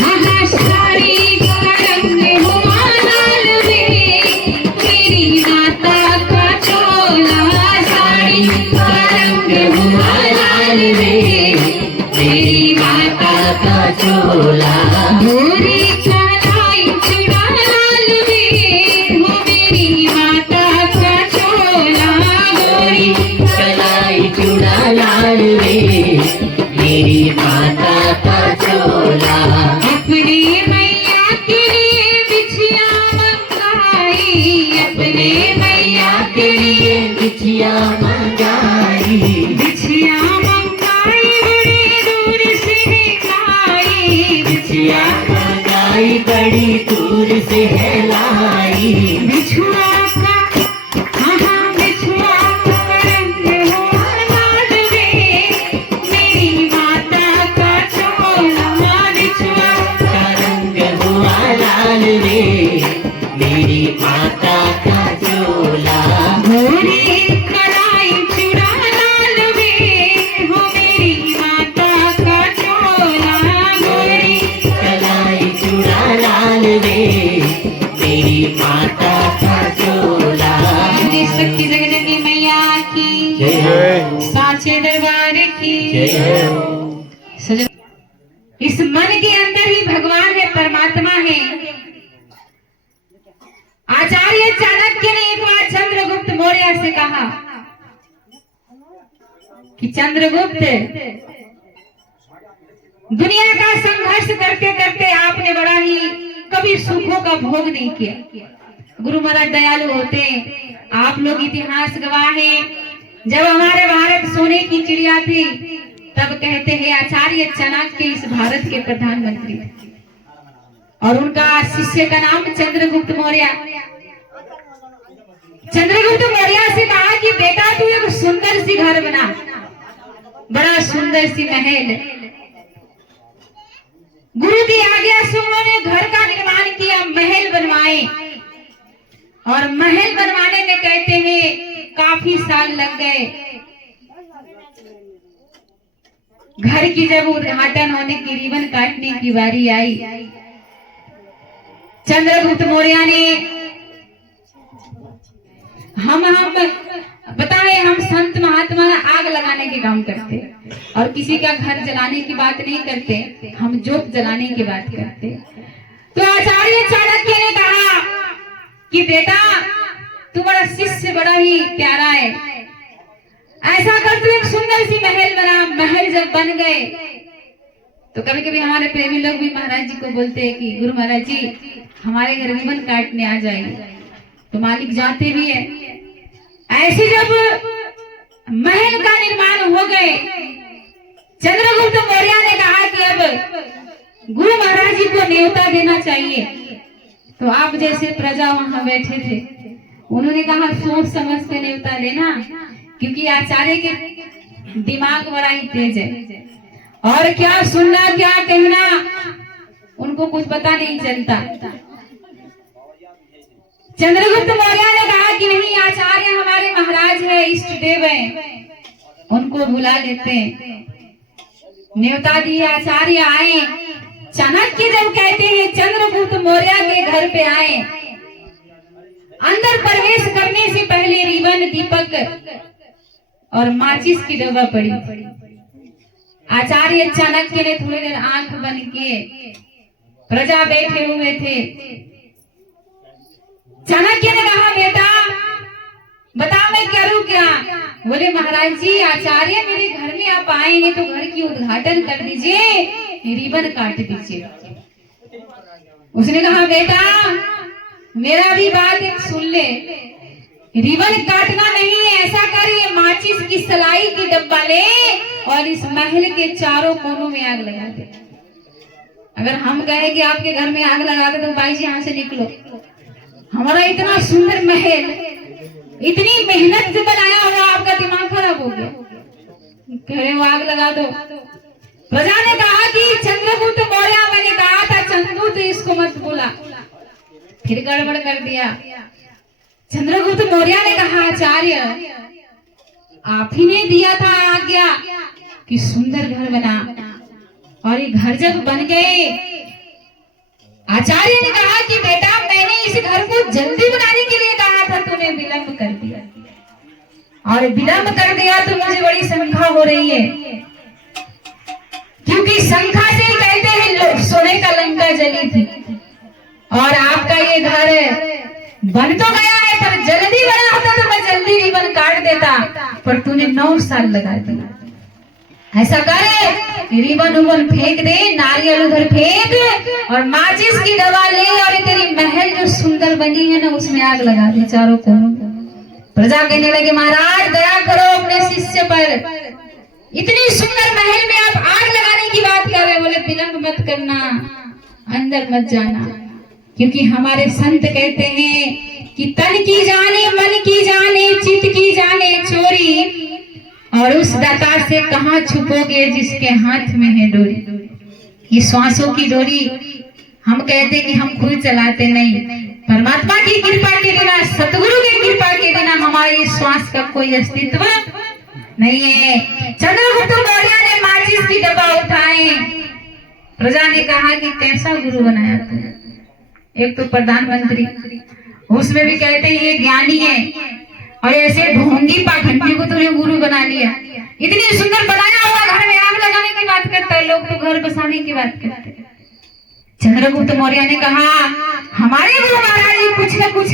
हाँ साड़ी का रंग हुआ लाल रे मेरी माता का चोला। साड़ी का रंग हुआ लाल रे मेरी माता का चोला। गोरी कलाई चूड़ा लाल रे हो मेरी माता का चोला। गोरी कलाई चूड़ा लाल रे मेरी माता का चोला। अपने मैया के लिए बिछिया मंगाई। अपने मैया के लिए बिछिया मंगाई। बिछिया मंगाई बड़ी दूर से लाई। बिछिया मंगाई बड़ी दूर से है लाई। बिछुआ का हाँ बिछुआ का रंग हो लाल रे मेरी माता का चोला। बिछुआ का रंग हुआ लाल रे मेरी माता का चोला। गोरी कलाई चूड़ा लाल रे हो मेरी माता का चोला। गोरी कलाई चूड़ा लाल रे मेरी माता का चोला। देश शक्ति जगदम्बे मैया की जय हो, साचे दरबार की जय हो। सजन इस मन के अंदर ही भगवान है, परमात्मा है। आचार्य चाणक्य ने एक बार चंद्रगुप्त मौर्य से कहा कि चंद्रगुप्त, दुनिया का संघर्ष करते करते आपने बड़ा ही कभी सुखों का भोग नहीं किया। गुरु महाराज दयालु होते, आप लोग इतिहास गवाह हैं। जब हमारे भारत सोने की चिड़िया थी तब कहते हैं आचार्य चाणक्य इस भारत के प्रधानमंत्री थे और उनका शिष्य का नाम चंद्रगुप्त मौर्य। चंद्रगुप्त मौर्य से कहा कि बेटा तू एक सुंदर सी घर बना, बड़ा सुंदर सी महल। गुरु की आज्ञा से उन्होंने घर का निर्माण किया, महल बनवाए और महल बनवाने में कहते हैं काफी साल लग गए। घर की जब उद्घाटन होने की रिबन काटने की बारी आई, चंद्रगुप्त मौर्य ने हम बताए हम संत महात्मा आग लगाने के काम करते और किसी का घर जलाने की बात नहीं करते, हम जोत जलाने की बात करते। तो आचार्य चाणक्य ने कहा कि बेटा तू बड़ा शिष्य बड़ा ही प्यारा है, ऐसा कर तू एक सुंदर सी महल बना। महल जब बन गए तो कभी कभी हमारे प्रेमी लोग भी महाराज जी को बोलते हैं कि गुरु महाराज जी हमारे घर रिबन काटने आ जाएंगे, तो मालिक जाते भी है। ऐसे जब महल का निर्माण हो गए, चंद्रगुप्त मौर्य ने कहा कि अब गुरु महाराज जी को न्योता देना चाहिए। तो आप जैसे प्रजा वहां बैठे थे, उन्होंने कहा सोच समझ के न्योता देना, क्योंकि आचार्य के दिमाग बड़ा ही तेज है और क्या सुनना क्या कहना उनको कुछ पता नहीं चलता। चंद्रगुप्त मौर्य ने कहा कि नहीं, आचार्य हमारे महाराज है, इष्ट देव है, उनको बुला लेते हैं। न्योता दिए, आचार्य आए। चाणक्य जब कहते हैं चंद्रगुप्त मौर्य के घर पे आए, अंदर प्रवेश करने से पहले रिबन, दीपक और माचिस की डब्बा पड़ी। आचार्य चाणक्य ने थोड़ी देर आंख बंद किए, प्रजा बैठे हुए थे। चाणक्य ने कहा बेटा बता मैं करूं क्या? बोले महाराज जी आचार्य मेरे घर में आप आए हैं तो घर की उद्घाटन कर दीजिए, रिबन काट दीजिए। उसने कहा बेटा मेरा भी बात एक सुन ले, रिबन काटना नहीं है, ऐसा कर ये माचिस की सलाई की डब्बा ले और इस महल के चारों कोनों में आग लगा दे। अगर हम कहे कि आपके घर में आग लगा दे तो भाई जी यहाँ से निकलो, हमारा इतना सुंदर महल इतनी मेहनत से बनाया हुआ आपका दिमाग खराब हो गया, कह रहे हो आग लगा दो। प्रजा ने कहा कि चंद्रगुप्त मौर्य, मैंने कहा था चंदू तो इसको मत बोला, फिर गड़बड़ कर दिया। चंद्रगुप्त मौर्य ने कहा आचार्य आप ही ने दिया था आज्ञा कि सुंदर घर बना, और ये घर जब बन गए, आचार्य ने कहा कि बेटा मैंने इस घर को जल्दी बनाने के लिए कहा था, तूने विलंब कर दिया, और विलंब कर दिया तो मुझे बड़ी शंका हो रही है, क्योंकि शंका से कहते हैं सोने का लंका जली थी, और आपका ये घर बन तो गया है, पर जल्दी बना होता तो मैं जल्दी रिबन काट देता, पर तूने 9 साल लगा दिया। ऐसा करे रिबन उबन फेंक दे, नारियल उधर फेंक, और माचिस की दवा ले, और तेरी महल जो सुंदर बनी है ना उसमें आग लगा दे चारों कोनों। प्रजा कहने लगे महाराज दया करो अपने शिष्य पर, इतनी सुंदर महल में आप आग लगाने की बात कर रहे। बोले विलंब मत करना, अंदर मत जाना, क्योंकि हमारे संत कहते हैं कि तन की जाने मन की जाने चित्त की जाने चोरी, और उस दाता से कहाँ छुपोगे जिसके हाथ में है डोरी। ये श्वासों की डोरी हम कहते कि हम खुद चलाते नहीं, परमात्मा की कृपा के बिना, सतगुरु की कृपा के बिना हमारे श्वास का कोई अस्तित्व नहीं है। चंद्रगुप्त मौर्य ने माचिस की डब्बा उठाए, प्रजा ने कहा कि कैसा गुरु बनाया तूने, एक तो प्रधानमंत्री, उसमें भी कहते हैं ये ज्ञानी है, और ऐसे ढोंगी पाखंडी को तूने गुरु बना लिया। इतनी सुंदर बनाया हुआ घर में आग लगाने की बात करता है, लोग तो घर बसाने की बात करते हैं। चंद्रगुप्त मौर्य ने कहा हमारे गुरु महाराज जी कुछ न कुछ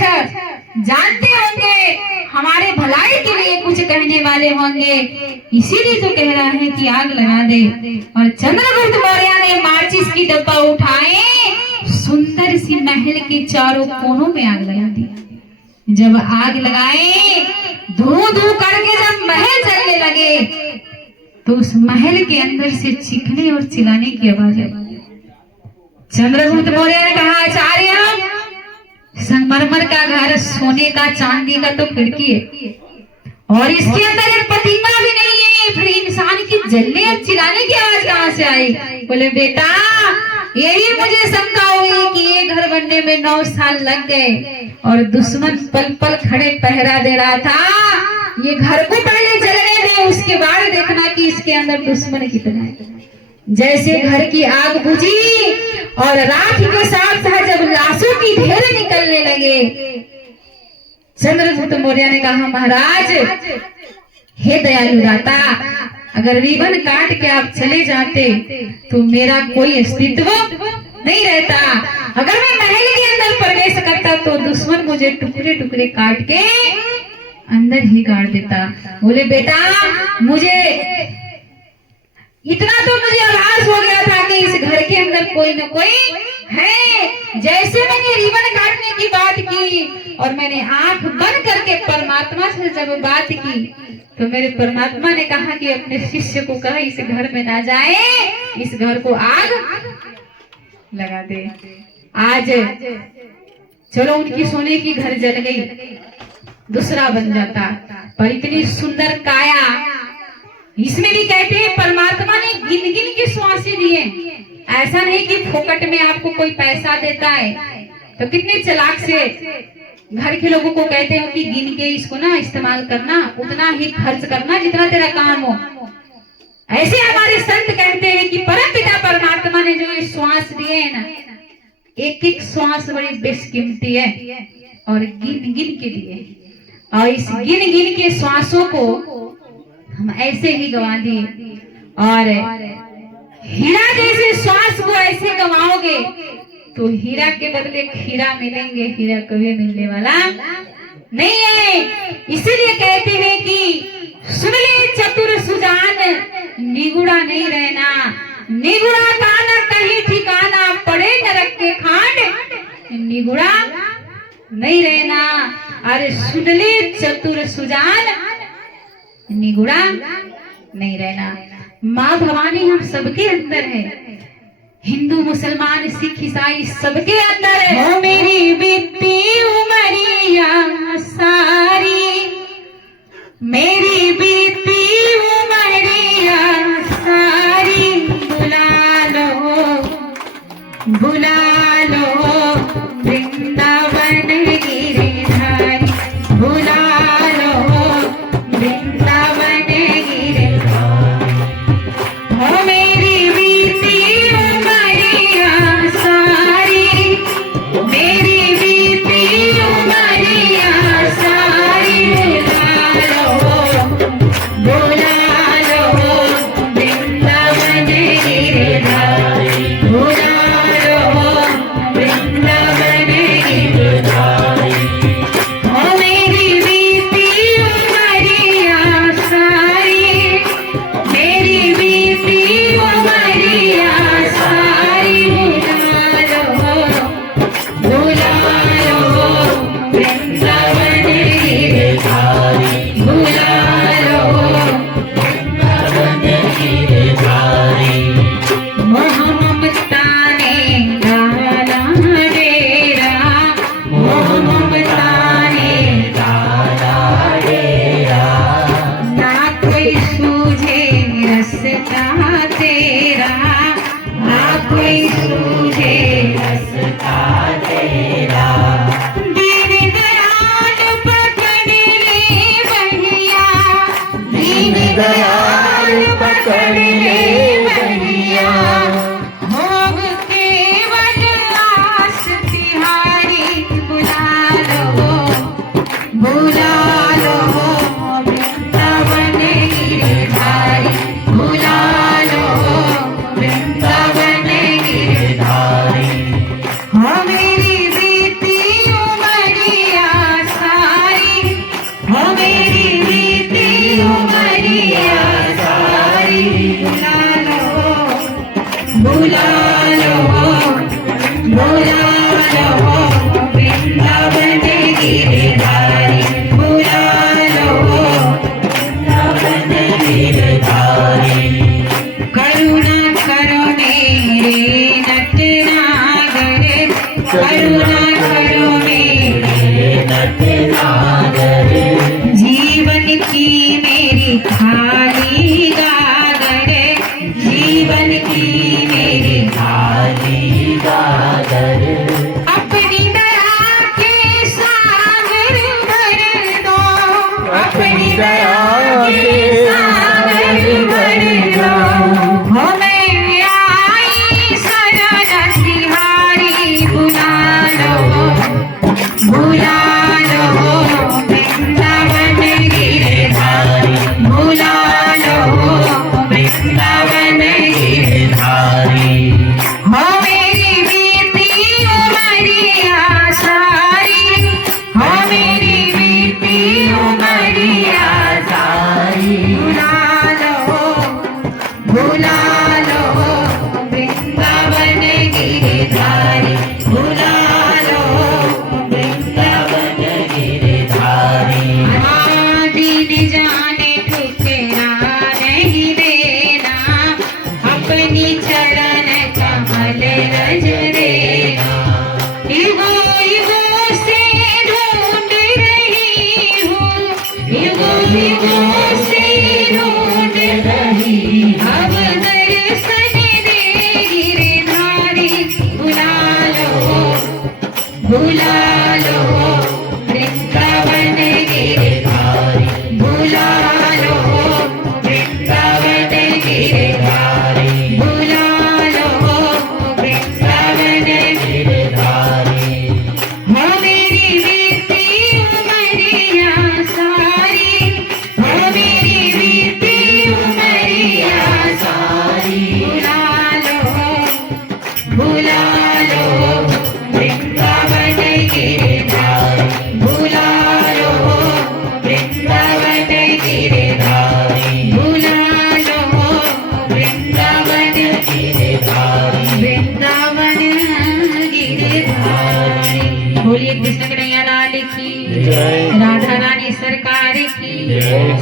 जानते होंगे, हमारे भलाई के लिए कुछ कहने वाले होंगे, इसीलिए तो कह रहा है कि आग लगा दे। और चंद्रगुप्त मौर्य ने माचिस की डब्बा उठाए, सुंदर सी महल के चारों कोनों में आग लगा दी। जब आग लगाए, धू धू करके जब महल जलने लगे, तो उस महल के अंदर से चीखने और चिल्लाने की आवाज आई। चंद्रगुप्त मौर्य ने कहा आचार्य संगमरमर का घर, सोने का चांदी का तो खिड़की है, और इसके अंदर एक प्रतिमा भी नहीं है, फिर इंसान की जलने और चिल्लाने की आवाज कहाँ से आई। बोले बेटा यही मुझे शंका हुई कि ये घर बनने में 9 साल लग गए, और दुश्मन पल पल खड़े पहरा दे रहा था। ये घर को पहले जलने दे, उसके बाद देखना कि इसके अंदर दुश्मन कितना है। जैसे घर की आग बुझी और राख के साथ साथ जब लाशों की ढेर निकलने लगे, चंद्रगुप्त मौर्य ने कहा महाराज हे दयालु दाता, अगर रिबन काट के आप चले जाते तो मेरा कोई अस्तित्व नहीं रहता। अगर मैं महल के अंदर प्रवेश करता तो दुश्मन मुझे टुकड़े टुकड़े काट के अंदर ही गाड़ देता। बोले बेटा मुझे इतना तो मुझे आभास हो गया था कि इस घर के अंदर कोई न कोई है। जैसे मैंने रिबन काटने की बात की और मैंने आंख बंद करके परमात्मा से जब बात की, तो मेरे परमात्मा ने कहा कि अपने शिष्य को कहा इस घर में ना जाए, इस घर को आग लगा दे। आज चलो उनकी सोने की घर जल गई, दूसरा बन जाता, पर इतनी सुंदर काया, इसमें भी कहते हैं परमात्मा ने गिन गिन के श्वासें दिए। ऐसा नहीं कि फोकट में आपको कोई पैसा देता है। तो कितने चालाक से घर के लोगों को कहते हो कि गिन के इसको ना इस्तेमाल करना, उतना ही खर्च करना जितना तेरा काम हो। ऐसे हमारे संत कहते हैं कि परमपिता परमात्मा ने जो ये श्वास दिए है ना, एक एक श्वास बड़ी बेशकीमती है और गिन गिन के दिए, और इस गिन गिन के श्वासों को हम ऐसे ही गंवा दिए। और हीरा जैसे श्वास को ऐसे गंवाओगे तो हीरा के बदले खीरा मिलेंगे, हीरा कभी मिलने वाला नहीं है। इसीलिए कहते हैं कि सुन ले चतुर सुजान, निगुड़ा नहीं रहना, निगुड़ा का न कहीं ठिकाना, पड़े नरक के खांड निगुड़ा नहीं रहना। अरे सुन ले चतुर सुजान, निगुड़ा नहीं रहना। माँ भवानी हम सबके अंदर है, हिंदू मुसलमान सिख ईसाई सबके अंदर है। हो मेरी बीती उमरिया सारी, मेरी बीती उमरिया सारी, भुला लो वृंदावन गिरधारी, भुला लो वृंदावन गिरधारी। करुणा करो मेरे नटनागर, करुणा करो मेरे नटनागर। जीवन की मेरी खाली गागर, जीवन की मेरी खाली गागर। अपनी दया के सागर भर दो, अपनी दया के सागर भर दो। हो मैं आई शरण तिहारी, भुला लो वृंदावन गिरधारी, भुला लो वृंदावन गिरधारी। हो मेरी बीती उमरिया सारी, हो मेरी बीती उमरिया सारी। भुला लो वृंदावन गिरधारी, भुला लो वृंदावन गिरधारी। दिन जाने ठुकरा नहीं देना, अपनी चरण कमल रज देना। युगो युगो से ढूंढ रही हूँ, युगो युगो से ढूंढ रही। अब दर्शन दे गिरधारी, भुला लो वृंदावन गिरधारी, भुला लो वृंदावन गिरधारी, भुला लो वृंदावन गिरधारी। हो मेरी बीती उमरिया सारी, हो मेरी बीती उमरिया सारी। भुला लो वृंदावन गिरधारी, भुला लो वृंदावन गिरधारी, भुला लो वृंदावन गिरधारी, वृंदावन गिरधारी। बोलिए कृष्ण कन्हैया लाल की, राधा रानी सरकार की,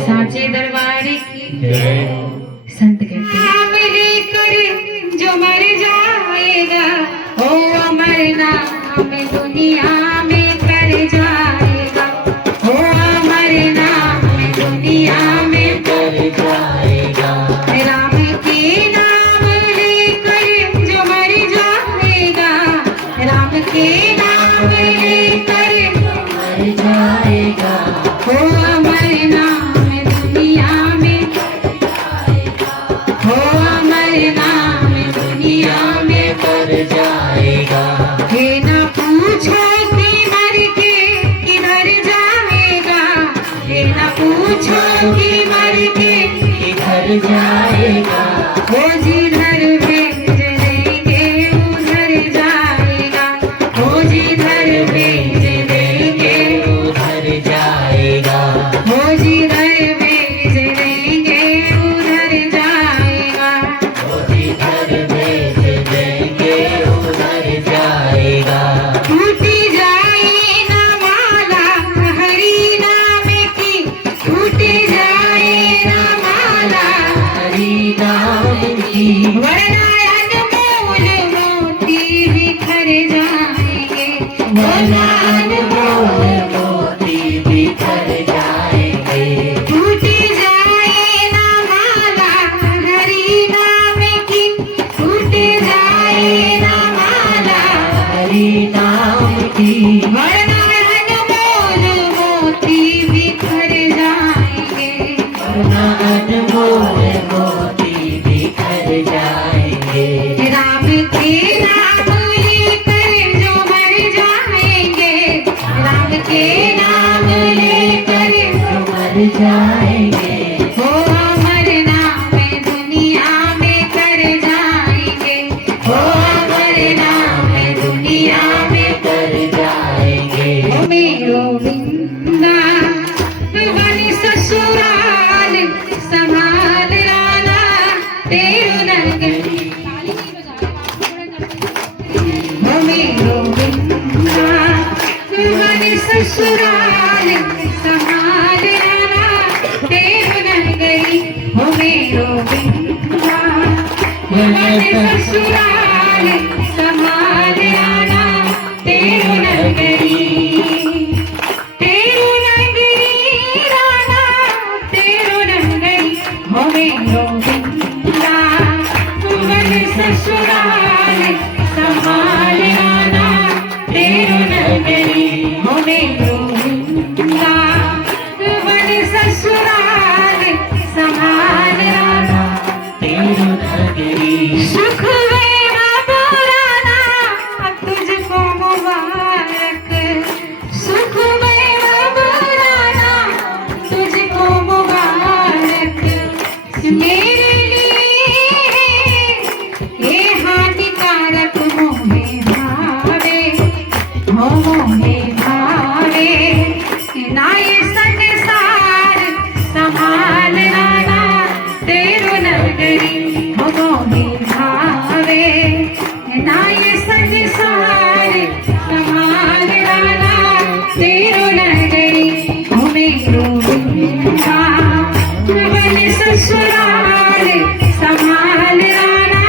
साचे दरबार की। संत कहते हैं नाम लेकर जो मर जाएगा, ओ अमर नाम दुनिया में कर जाएगा, ओ अमर नाम दुनिया में कर जाएगा। राम के नाम लेकर जो मर जाएगा, राम के नाम लेकर मर जाएगा, ओ अमर नाम दुनिया में, ओ अमर नाम दुनिया में कर जाएगा। हे ना पूछो कि मर के किधर जाएगा, हे ना पूछो कि मर के किधर जाएगा। वो जिधर भेज देंगे उधर जाएगा, वो जिधर भेज देंगे उधर जाएगा, वो जिधर भेज देंगे उधर जाएगा, वो जिधर भेज देंगे उधर जाएगा। टूटी जाए ना माला हरि नाम की, टूटी जाए ना माला हरि नाम की। वरना अनमोल मोती बिखर जाएंगे, वरना अनमोल मोती बिखर जाएंगे। टूटी जाए ना माला हरि नाम की, टूटी जाए ना माला हरि नाम की। वरना अनमोल मोती बिखर जाएंगे, वरना अनमोल मोती बिखर जाएंगे। राम के नाम लेकर जो मर जाएंगे, राम के नाम लेकर जो मर जाएंगे, वो अमर नाम दुनिया में कर जाएंगे, वो अमर नाम दुनिया में कर जाएंगे। ओ मेरो वृंदावन ससुराल संभाल लाना तेरू नगरी। ससुराल संभाल आना तेरो नगरी, तेरो नगरी राना तेरो नगरी हो मेरो बिंदा, तुमन ससुराल संभाल आना तेरो नगरी हो मेरो बिंदा, तुमन ससुराल संभाल आना तेरो नगरी। सुख मेरा पुराना तुझको मुबारक, सुख मेरा पुराना तुझको मुबारक, मेरे लिए ये हानिकारक मोहे भावे, मोहे भावे ना ये संसार संभाल लाना तेरो नगरी हो मोहे भावे, ना ये संसार संभाल लाना तेरो नगरी हो मेरो बिंदा, तुमन ससुराल संभाल लाना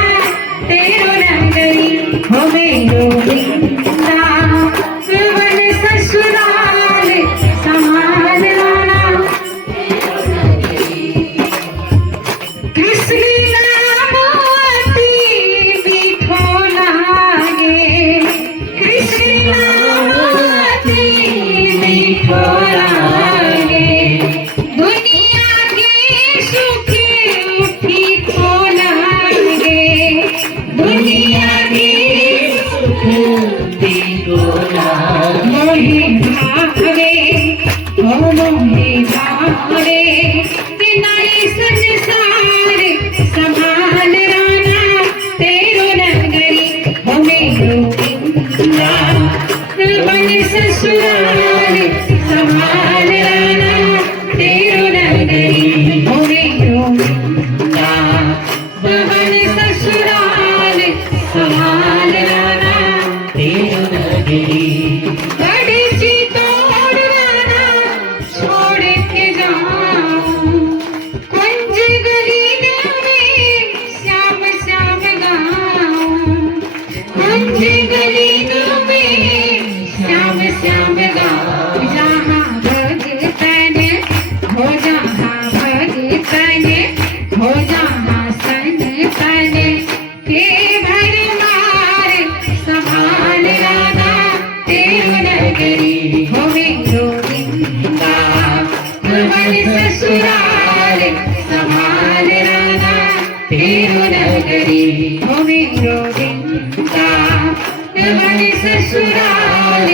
तेरो नगरी हो मेरो बिंदा, तुमन ससुराल संभाल लाना कृष्ण नाम अति मीठो लागे, कृष्ण नाम अति मीठो लागे, दुनिया के सुख फीको लागे, दुनिया के सुख फीको लागे, मोहे भावे ओ मोहे भावे कि नाई संसार संभाल राना तेरो नगरी हो मेरो बिंदा, तुमन ससुराल संभाल राना तेरो नगरी हो मेरो बिंदा, तुमन ससुराल संभाल राना तेरो नगरी। बड़ची तोड़ राना छोड़ के जाऊं, कुंज गली में श्याम श्याम गाऊं, कुंज गली में श्याम श्याम गाऊं, जहाँ भगतन हो जहाँ भगतन हो जहाँ संतन के भर मार संभाल लाना तेरो नगरी हो मेरो बिंदा, तुमन ससुराल संभाल लाना तेरो नगरी हो मेरो बिंदा, तुमन ससुराल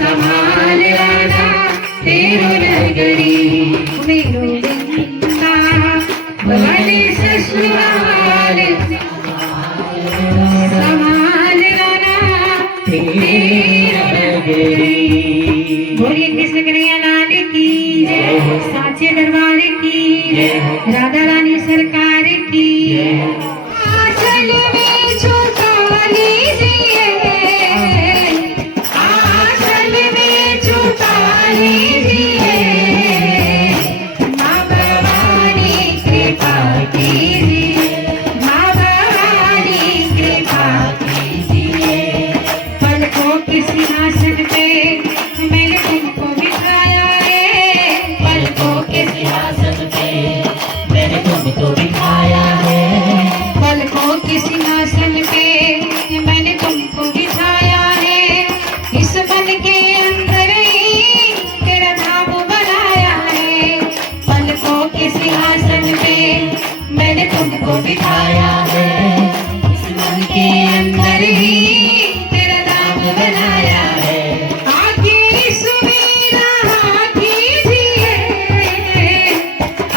संभाल लाना तेरो नगरी हो मेरो बिंदा, तुमन ससुराल संभाल लाना तेरो नगरी। बोलिए कृष्ण कन्हैया लाल की जय, साचे दरबार की जय, राधा रानी सरकार की जय। आंचल में छुपा लीजिए, आंचल में छुपा लीजिए, माँ भवानी कृपा कीजिए, माँ भवानी कृपा कीजिए। पलकों के सिंहासन पे मैंने तुमको बिठाया है, पलकों के सिंहासन पे मैंने तुमको बिठाया है, पलकों के सिंहासन पे मैंने तुमको बिठाया है, इस मन के अंदर ही तेरा धाम बनाया है, पलकों के सिंहासन पे मैंने तुमको बिठाया है, इस मन के अंदर ही तेरा धाम बनाया है। आके इस मेरा कीजिए,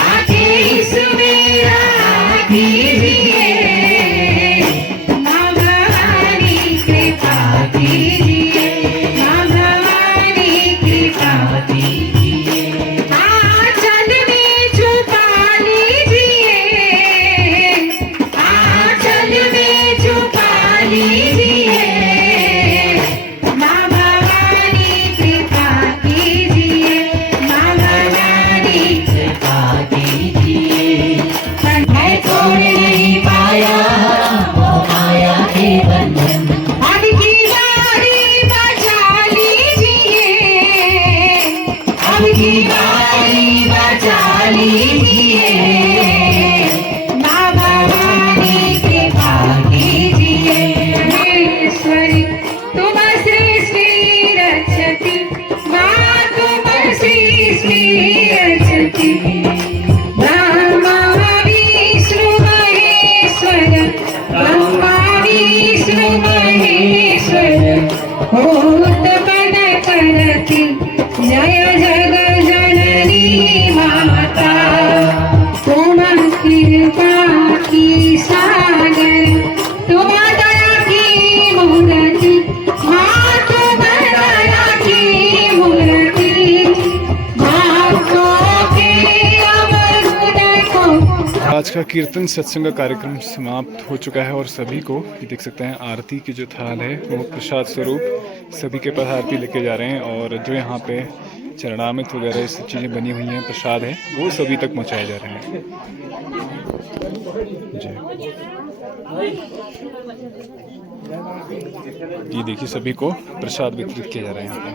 आके इस मेरा कीजिए, माँ भवानी कृपा कीजिए, माँ भवानी कृपा कीजिए। आंचल में छुपा लीजिए, आंचल में छुपा का कीर्तन सत्संग का कार्यक्रम समाप्त हो चुका है और सभी को ये देख सकते हैं आरती की जो थाल है वो प्रसाद स्वरूप सभी के पास आरती लेके जा रहे हैं और जो यहाँ पे चरणामृत वगैरह ये सब चीज़ें बनी हुई हैं प्रसाद है वो सभी तक पहुँचाए जा रहे हैं। जी ये देखिए सभी को प्रसाद वितरित किया जा रहा है यहाँ पे।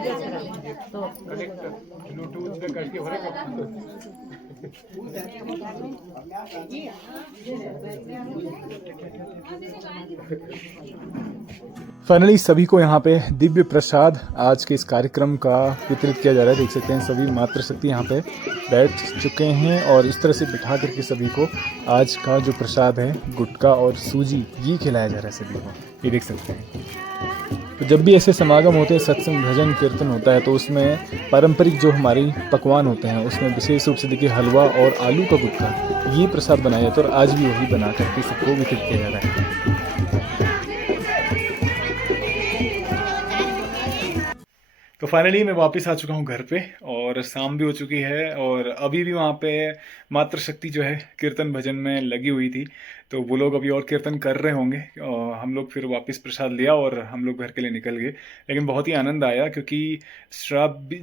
फाइनली सभी को यहाँ पे दिव्य प्रसाद आज के इस कार्यक्रम का वितरित किया जा रहा है। देख सकते हैं सभी मातृशक्ति यहाँ पे बैठ चुके हैं और इस तरह से बिठा करके सभी को आज का जो प्रसाद है गुटका और सूजी ये खिलाया जा रहा है सभी को, ये देख सकते हैं। तो जब भी ऐसे समागम होते हैं, सत्संग भजन कीर्तन होता है तो उसमें पारंपरिक जो हमारी पकवान होते हैं उसमें विशेष रूप से देखिए हलवा और आलू का गुटका ये प्रसाद बनाया जाता है और आज भी वही बना करके सबको वितरित किया जा रहा है। तो फाइनली मैं वापस आ चुका हूँ घर पे और शाम भी हो चुकी है और अभी भी वहाँ पे मातृशक्ति जो है कीर्तन भजन में लगी हुई थी तो वो लोग अभी और कीर्तन कर रहे होंगे और हम लोग फिर वापस प्रसाद लिया और हम लोग घर के लिए निकल गए। लेकिन बहुत ही आनंद आया क्योंकि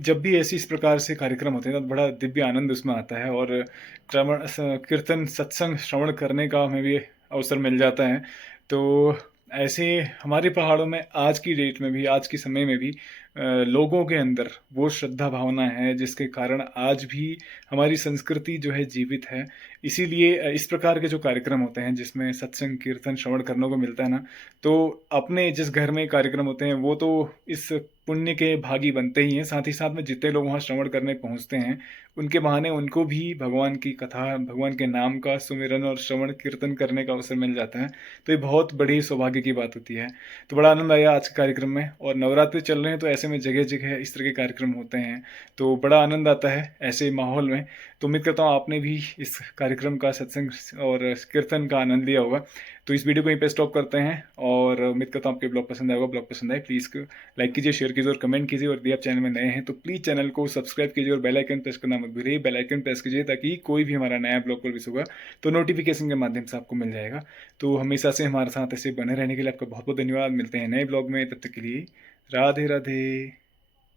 जब भी ऐसी इस प्रकार से कार्यक्रम होते हैं तो बड़ा दिव्य आनंद उसमें आता है और कीर्तन सत्संग श्रवण करने का हमें भी अवसर मिल जाता है। तो ऐसे हमारे पहाड़ों में आज की डेट में भी आज के समय में भी लोगों के अंदर वो श्रद्धा भावना है जिसके कारण आज भी हमारी संस्कृति जो है जीवित है। इसीलिए इस प्रकार के जो कार्यक्रम होते हैं जिसमें सत्संग कीर्तन श्रवण करने को मिलता है ना, तो अपने जिस घर में कार्यक्रम होते हैं वो तो इस पुण्य के भागी बनते ही हैं, साथ ही साथ में जितने लोग वहाँ श्रवण करने पहुँचते हैं उनके बहाने उनको भी भगवान की कथा भगवान के नाम का सुमिरन और श्रवण कीर्तन करने का अवसर मिल जाता है। तो ये बहुत बड़ी सौभाग्य की बात होती है। तो बड़ा आनंद आया आज के कार्यक्रम में और नवरात्रि चल रहे हैं तो ऐसे में जगह जगह इस तरह के कार्यक्रम होते हैं तो बड़ा आनंद आता है ऐसे माहौल में। तो उम्मीद करता हूँ आपने भी इस कार्यक्रम का सत्संग और कीर्तन का आनंद लिया होगा। तो इस वीडियो को यहीं पे स्टॉप करते हैं और उम्मीद करता हूँ आपके ब्लॉग पसंद आएगा। ब्लॉग पसंद आए प्लीज़ लाइक कीजिए, शेयर कीजिए और कमेंट कीजिए और यदि आप चैनल में नए हैं तो प्लीज़ चैनल को सब्सक्राइब कीजिए और बेल आइकन प्रेस करना मत भूलिए। बेल आइकन प्रेस कीजिए ताकि कोई भी हमारा नया ब्लॉग पब्लिश होगा तो नोटिफिकेशन के माध्यम से आपको मिल जाएगा। तो हमेशा से हमारे साथ ऐसे बने रहने के लिए आपका बहुत बहुत धन्यवाद। मिलते हैं नए ब्लॉग में, तब तक के लिए राधे राधे।